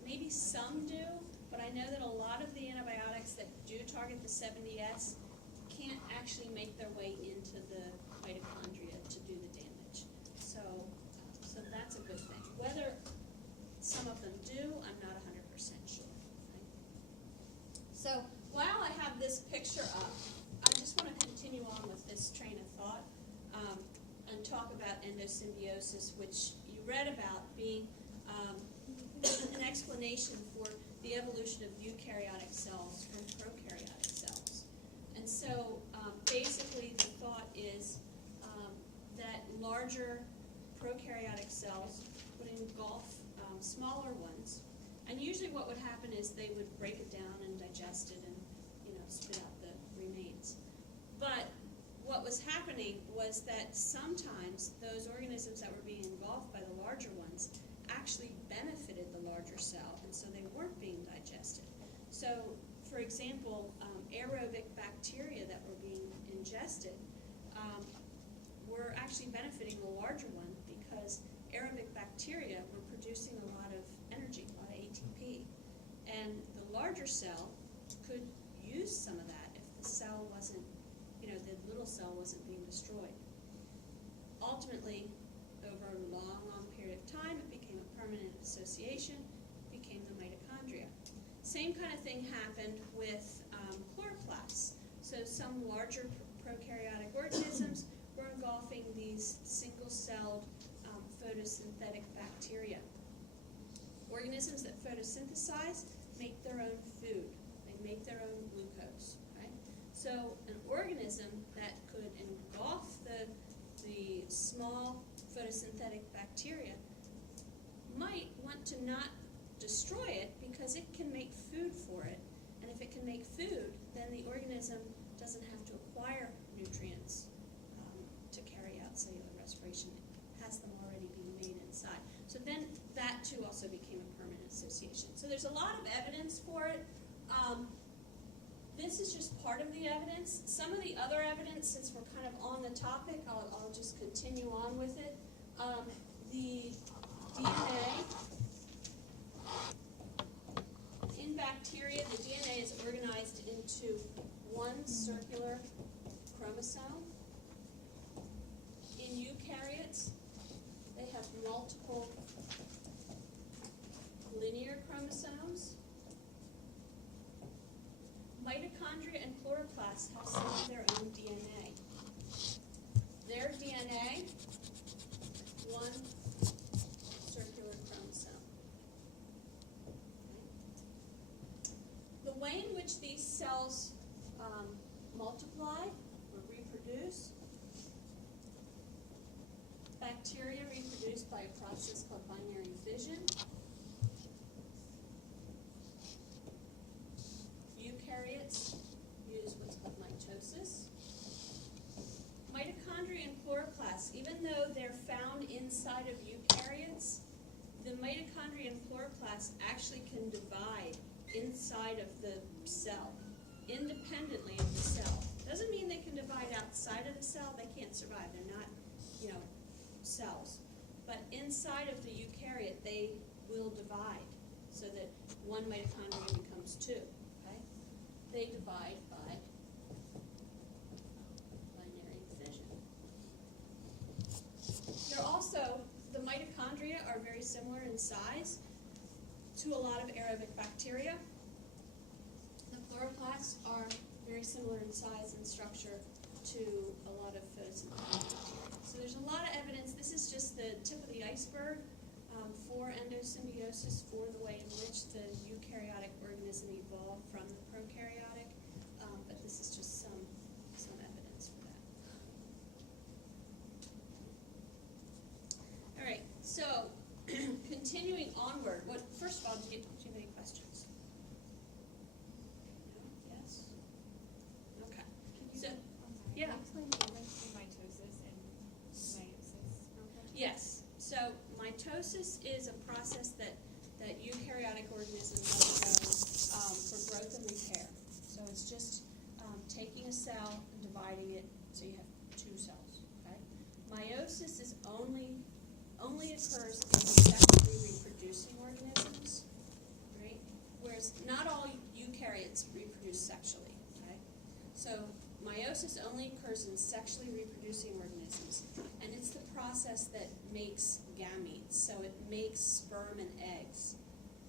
maybe some do, but I know that a lot of the antibiotics that do target the 70S can't actually make their way into the mitochondria to do the damage. So that's a good thing. Whether some of them do, I'm not 100% sure. Right? So while I have this picture up, I just want to continue on with this train of thought and talk about endosymbiosis, which you read about being an explanation for the evolution of eukaryotic cells from prokaryotic cells. And so basically the thought is that larger prokaryotic cells would engulf smaller ones, and usually what would happen is they would break it down and digest it and spit out the remains. But what was happening was that sometimes those organisms that were being engulfed by the larger ones actually benefited the larger cell, and so they weren't being digested. So, for example, aerobic bacteria that were being ingested were actually benefiting the larger one because aerobic bacteria were producing a lot of energy, a lot of ATP. And the larger cell could use some of that if the cell wasn't, the little cell wasn't being destroyed. Ultimately, over a long, long period of time, it became a permanent association, became the mitochondria. Same kind of thing happened with chloroplasts. So some larger prokaryotic organisms were engulfing these single-celled photosynthetic bacteria. Organisms that photosynthesize make their own food. They make their own glucose, right? So an organism that could engulf the small photosynthetic bacteria might want to not destroy it because it can make food for it. And if it can make food, then the organism doesn't have to acquire nutrients to carry out cellular respiration. It has them already being made inside. So then that too also became a permanent association. So there's a lot of evidence for it. This is just part of the evidence. Some of the other evidence, since we're kind of on the topic, I'll just continue on with it. The DNA in bacteria, the DNA is organized into one circular chromosome. In eukaryotes, they have multiple linear chromosomes. Mitochondria and chloroplasts have some of their own DNA. Their DNA, one circular chromosome. Okay. The way in which these cells multiply or reproduce, bacteria reproduce by a process called binary fission. Eukaryotes use what's called mitosis. Mitochondria and chloroplasts, even though they're found inside of eukaryotes, the mitochondria and chloroplasts actually can divide inside of the cell, independently of the cell. Doesn't mean they can divide outside of the cell. They can't survive. They're not, cells. But inside of the eukaryote, they will divide so that one mitochondria becomes two. Okay? They divide by binary fission. They're also, the mitochondria are very similar in size to a lot of aerobic bacteria. The chloroplasts are very similar in size and structure to a lot of photosynthetic bacteria. So there's a lot of evidence. This is just the tip of the iceberg for endosymbiosis. symbiosis for the way in which the eukaryotic organism evolved from the prokaryotic, but this is just some evidence for that. All right, so continuing onward, first of all, do you have any questions? No? Yes? Okay. So, yeah. Can you explain the difference between mitosis and meiosis? Yes. So mitosis is a process that eukaryotic organisms undergo for growth and repair. So it's just taking a cell and dividing it so you have two cells. Okay. Meiosis is only occurs in sexually reproducing organisms, right? Whereas not all eukaryotes reproduce sexually. Okay. So meiosis only occurs in sexually reproducing organisms, and it's the process that makes gametes. So it makes sperm and eggs,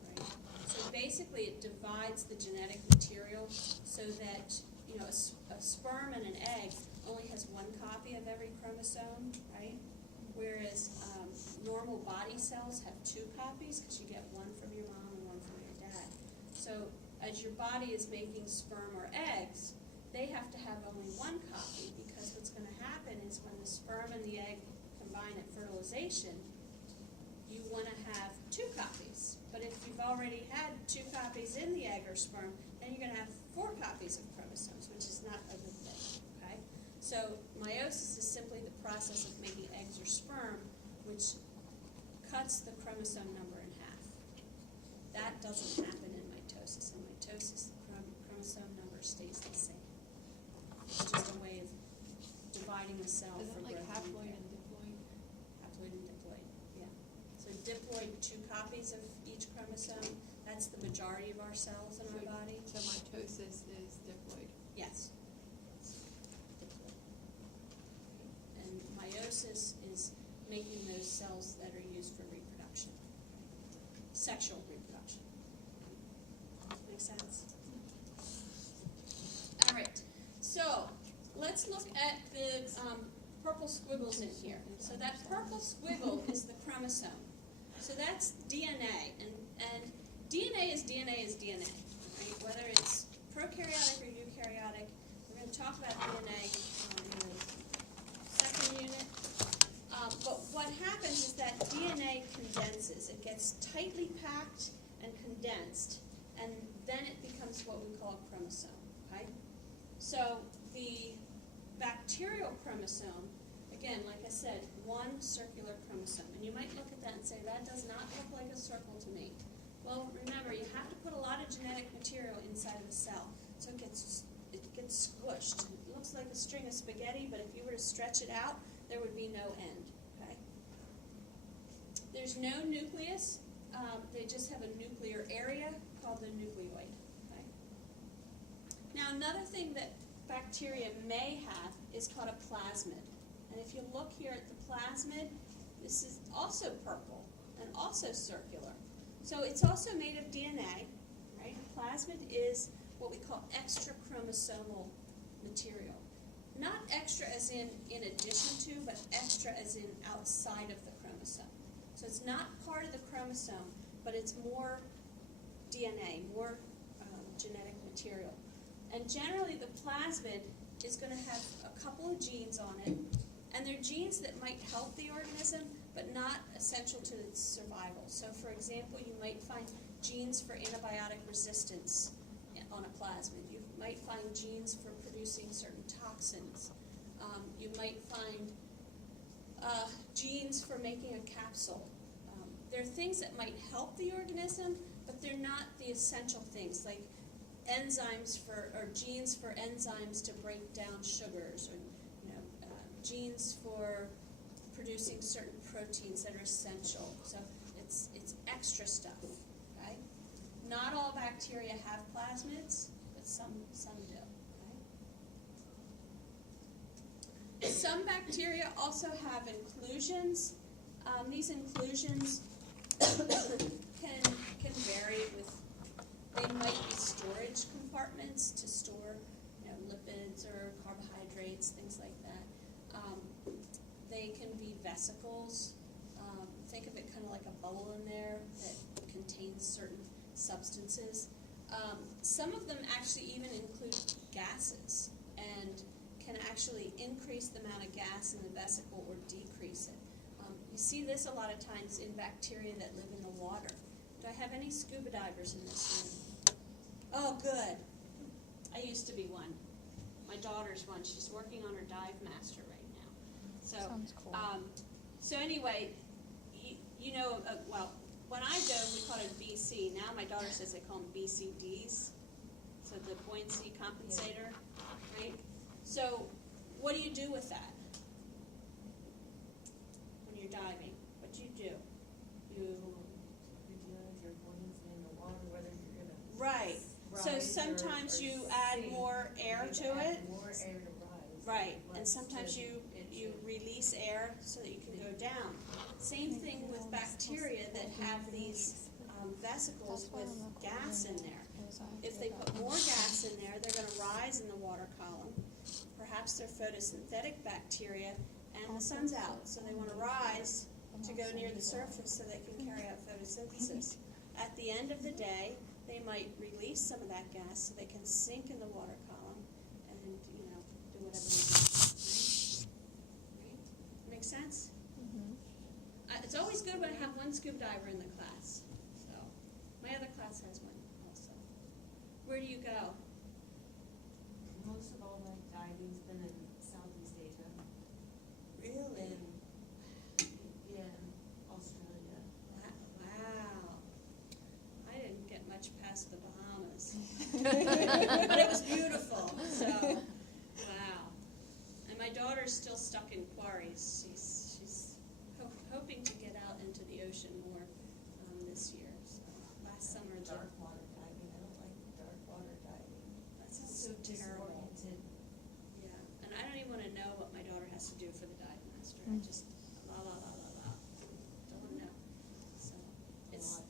right? So basically, it divides the genetic material so that a sperm and an egg only has one copy of every chromosome, right? Whereas normal body cells have two copies because you get one from your mom and one from your dad. So as your body is making sperm or eggs, they have to have only one copy, because what's going to happen is when the sperm and the egg combine at fertilization, you want to have two copies. But if you've already had two copies in the egg or sperm, then you're going to have 4 copies of chromosomes, which is not a good thing. Okay? So meiosis is simply the process of making eggs or sperm, which cuts the chromosome number in half. That doesn't happen in mitosis. In mitosis, the chromosome number stays the same. It's just a way of dividing the cell Is for it like growth and haploid repair. and diploid? Haploid and diploid, yeah. So diploid, 2 copies of each chromosome. That's the majority of our cells in our body. So mitosis is diploid. Yes. Diploid. And meiosis is making those cells that are used for reproduction, sexual reproduction. Make sense? All right. So let's look at the purple squiggles in here. So that purple squiggle is the chromosome. So that's DNA, and DNA is DNA is DNA, right? Whether it's prokaryotic or eukaryotic. We're going to talk about DNA in the second unit. But what happens is that DNA condenses. It gets tightly packed and condensed, and then it becomes what we call a chromosome. Okay? So the bacterial chromosome, again, like I said, one circular chromosome. And you might look at that and say, that does not look like a circle to me. Well, remember, you have to put a lot of genetic material inside of a cell, so it gets squished. It looks like a string of spaghetti, but if you were to stretch it out, there would be no end. Okay? There's no nucleus. They just have a nuclear area called the nucleoid. Okay? Now, another thing that bacteria may have is called a plasmid. And if you look here at the plasmid, this is also purple and also circular. So it's also made of DNA, right? Plasmid is what we call extrachromosomal material. Not extra as in addition to, but extra as in outside of the chromosome. So it's not part of the chromosome, but it's more DNA, more genetic material. And generally the plasmid is going to have a couple of genes on it, and they're genes that might help the organism, but not essential to its survival. So for example, you might find genes for antibiotic resistance on a plasmid. You might find genes for producing certain toxins. You might find genes for making a capsule. There are things that might help the organism, but they're not the essential things, like enzymes or genes for enzymes to break down sugars, or genes for producing certain proteins that are essential. So it's extra stuff. Okay? Not all bacteria have plasmids, but some do. Okay? Some bacteria also have inclusions. These inclusions can vary with. They might be storage compartments to store, lipids or carbohydrates, things like that. They can be vesicles. Think of it kind of like a bubble in there that contains certain substances. Some of them actually even include gases and can actually increase the amount of gas in the vesicle or decrease it. You see this a lot of times in bacteria that live in the water. Do I have any scuba divers in this room? Oh, good. I used to be one. My daughter's one. She's working on her dive master right now. So, Sounds cool. So anyway, well, when I dove, we called it BC. Now my daughter says they call them BCDs. So the buoyancy compensator, right? So what do you do with that when you're diving? What do? You're dealing with your buoyancy in the water, whether you're gonna Right. So rise sometimes or you add sink. more air You to add it. more air to rise. Right, and Less sometimes to you it to- release air so that you can go down. Same thing with bacteria that have these vesicles with gas in there. If they put more gas in there, they're going to rise in the water column. Perhaps they're photosynthetic bacteria, and the sun's out, so they want to rise to go near the surface so they can carry out photosynthesis. At the end of the day, they might release some of that gas so they can sink in the water column and, do whatever they do. Right? Make sense? It's always good when I have one scuba diver in the class. So, my other class has one also. Where do you go? Most of all my diving's been in Southeast Asia. Really? In Australia. Wow. I didn't get much past the Bahamas. But it was beautiful. So, wow. And my daughter's still stuck in quarries. She's hoping to get out into the ocean more this year. So, last summer, Dark water diving. I don't like dark water diving. that It's sounds so terrible. disoriented. Yeah, and I don't even want to know what my daughter has to do for the dive master. I just don't know. So it's.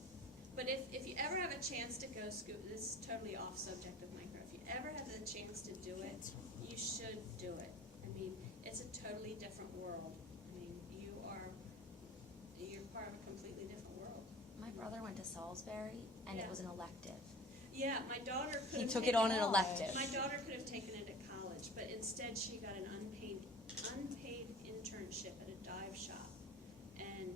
But if you ever have a chance to go scuba, this is totally off subject of micro. If you ever have the chance to do it, you should do it. I mean, it's a totally different world. I mean, you're part of a completely different world. My brother went to Salisbury, and Yeah. it was an elective. Yeah, my daughter could He have took it taken on an elective. My daughter could have taken it at college, but instead she got an unpaid internship at a dive shop, and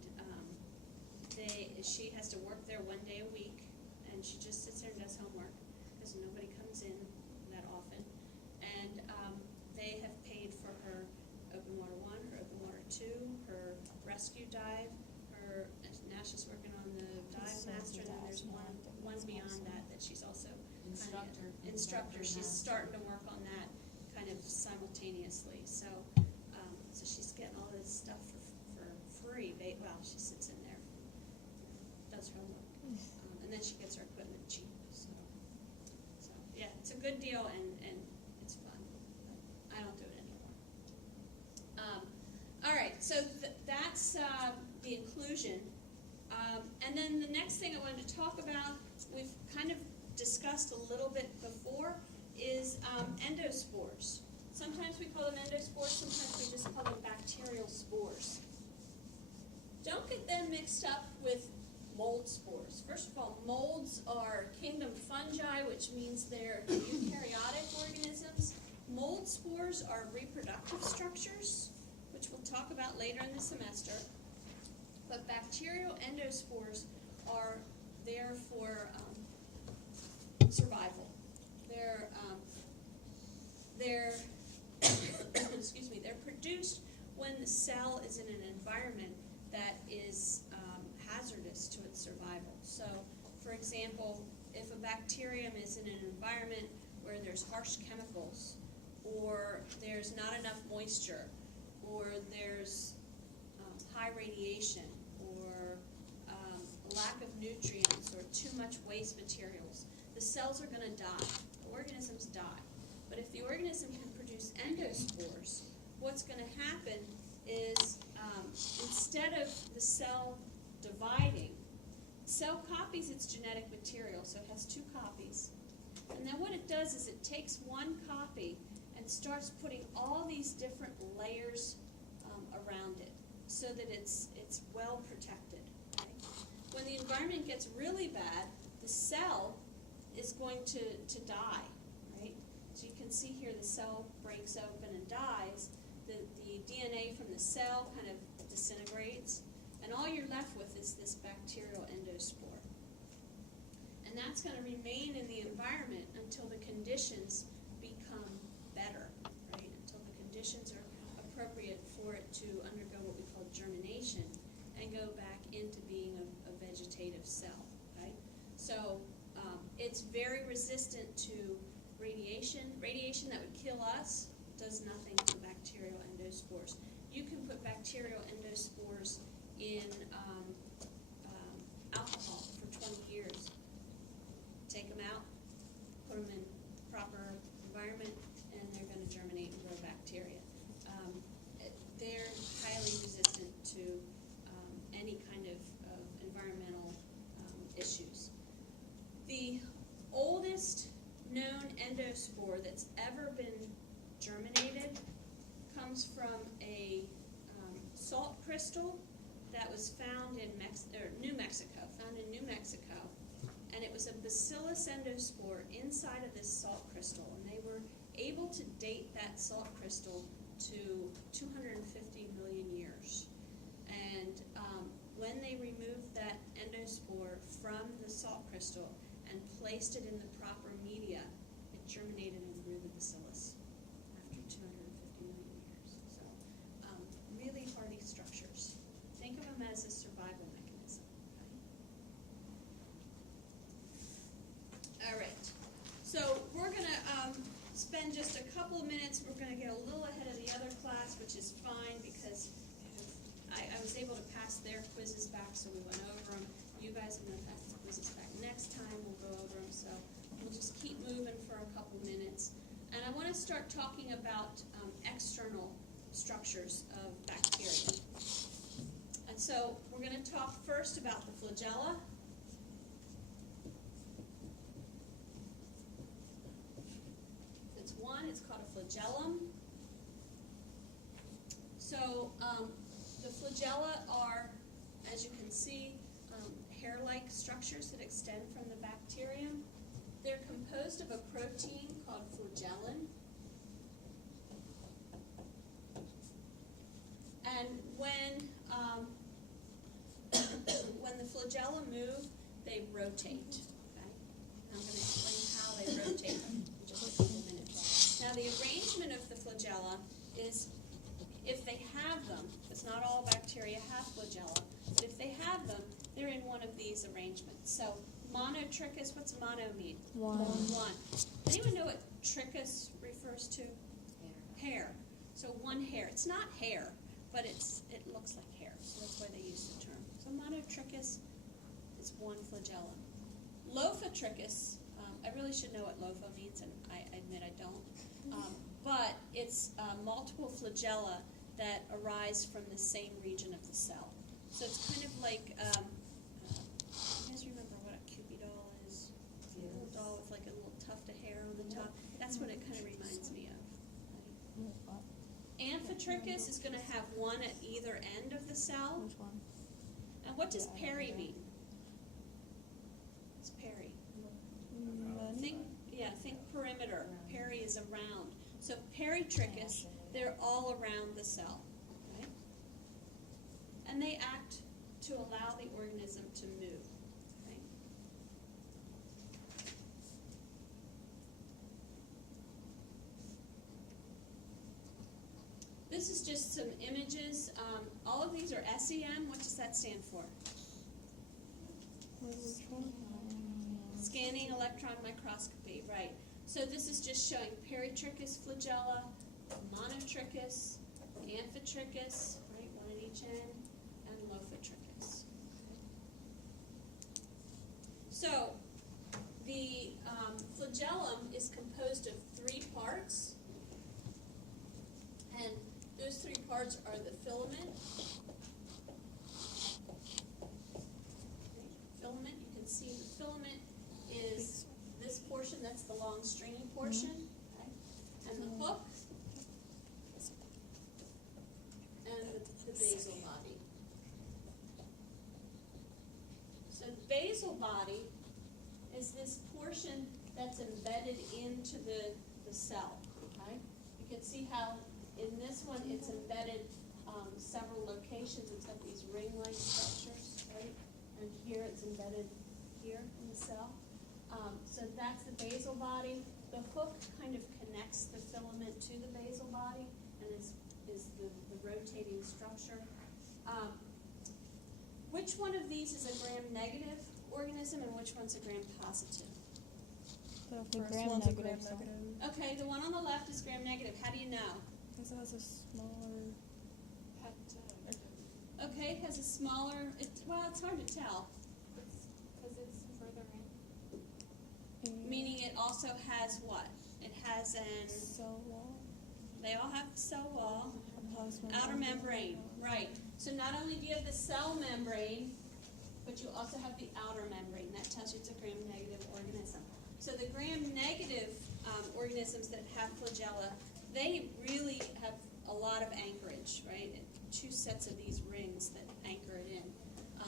she has to work there one day a week, and she just sits there and does homework because nobody comes in that often, and they have paid for her open water 1, her open water 2, her rescue dive, now she's working on the dive master, and then there's one beyond that she's also instructor. She's starting to work on that kind of simultaneously. So she's getting all this stuff for free. Well, she sits in there, does her homework, and then she gets her equipment cheap. So yeah, it's a good deal and it's fun. But I don't do it anymore. All right, so that's the inclusion. And then the next thing I wanted to talk about, we've kind of discussed a little bit before, is endospores. Sometimes we call them endospores, sometimes we just call them bacterial spores. Don't get them mixed up with mold spores. First of all, molds are kingdom fungi, which means they're eukaryotic organisms. Mold spores are reproductive structures, which we'll talk about later in the semester. But bacterial endospores are there for survival. They're excuse me. They're produced when the cell is in an environment that is hazardous to its survival. So, for example, if a bacterium is in an environment where there's harsh chemicals, or there's not enough moisture, or there's high radiation, or lack of nutrients, or too much waste materials, the cells are going to die. The organisms die. But if the organism can produce endospores, what's going to happen is instead of the cell dividing, the cell copies its genetic material, so it has 2 copies. And then what it does is it takes one copy and starts putting all these different layers around it so that it's well protected. Okay? When the environment gets really bad, the cell is going to die, right? So you can see here the cell breaks open and dies. The DNA from the cell kind of disintegrates, and all you're left with is this bacterial endospore. And that's going to remain in the environment until the conditions become better, right? Until the conditions are appropriate for it to undergo what we call germination and go back into being a vegetative cell, right? So it's very resistant to radiation. Radiation that would kill us does nothing to bacterial endospores. You can put bacterial endospores in alcohol for 20 years. Take them out, put them in proper environment, and they're going to germinate and grow bacteria. They're highly resistant to any kind of environmental issues. The oldest known endospore that's ever been germinated comes from a salt crystal that was found in New Mexico, and it was a bacillus endospore inside of this salt crystal, and they were able to date that salt crystal to 250 million years. And when they removed that endospore from the salt crystal and placed it in the proper media, it germinated and grew the bacillus after 250 million years. So really hardy structures. Think of them as a survival mechanism. Okay? All right. So we're going to spend just a couple of minutes. We're going to get a little ahead of the other class, which is fine because I was able to pass their quizzes back, so we went over them. You guys are going to pass the quizzes back next time. We'll go over them. So we'll just keep moving for a couple minutes. And I want to start talking about external structures of bacteria. And so we're going to talk first about the flagella. It's one. It's called a flagellum. So the flagella are, as you can see, hair-like structures that extend from the bacterium. They're composed of a protein called flagellin. And when the flagella move, they rotate. Okay? I'm going to explain how they rotate in just a couple minutes. Now, the arrangement of the flagella is, if they have them, it's not all bacteria have flagella, but if they have them, they're in one of these arrangements. So monotrichous, what's mono mean? One. Anyone know what trichous refers to? Hair. So one hair. It's not hair, but it looks like hair, so that's why they use the term. So monotrichous is one flagellum. Lophotrichous, I really should know what lopho means, and I admit I don't. But it's multiple flagella that arise from the same region of the cell. So it's kind of like, you guys remember what a Cupid doll is? It's a little doll with like a little tuft of hair on the top. That's what it kind of reminds me of. Right? Amphitrichous is going to have one at either end of the cell. Which one? And what does peri mean? It's peri. Think perimeter. Peri is around. So peritrichous, they're all around the cell, right? And they act to allow the organism to move, right? This is just some images. All of these are SEM. What does that stand for? Scanning electron microscopy, right. So this is just showing peritrichous flagella, monotrichous, amphitrichous, right, one at each end, and lophotrichous. So the flagellum is composed of 3 parts, and those 3 parts are the filament. Filament, you can see the filament is this portion, that's the long stringy portion, okay? And the hook, and the basal body. So basal body is this portion that's embedded into the cell, okay? You can see how in this one it's embedded several locations. It's got these ring-like structures, right? And here it's embedded here in the cell. So that's the basal body. The hook kind of connects the filament to the basal body and is the rotating structure. Which one of these is a gram-negative organism and which one's a gram-positive? The first gram one's a negative, gram negative. Okay, the one on the left is gram-negative. How do you know? Because it has a smaller. Okay, it has a smaller, well, it's hard to tell. Because it's further in. Meaning it also has what? It has an, Cell wall. they all have the cell wall, A plasma outer membrane, right. So not only do you have the cell membrane, but you also have the outer membrane. That tells you it's a gram-negative organism. So the gram-negative organisms that have flagella, they really have a lot of anchorage, right? Two sets of these rings that anchor it in.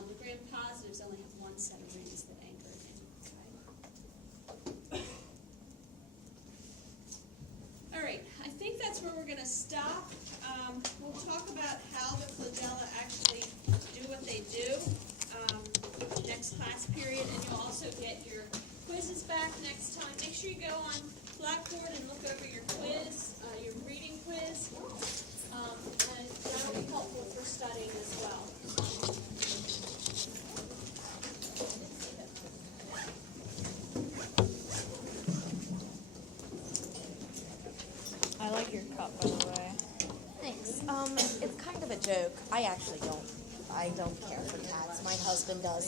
The gram-positives only have one set of rings that anchor it in. Okay? All right, I think that's where we're going to stop. We'll talk about how the flagella actually do what they do next class period, and you'll also get your quizzes back next time. Make sure you go on Blackboard and look over your quiz, your reading quiz, and that'll be helpful for studying as well. I like your cup, by the way. Thanks. It's kind of a joke. I don't care for cats. My husband does.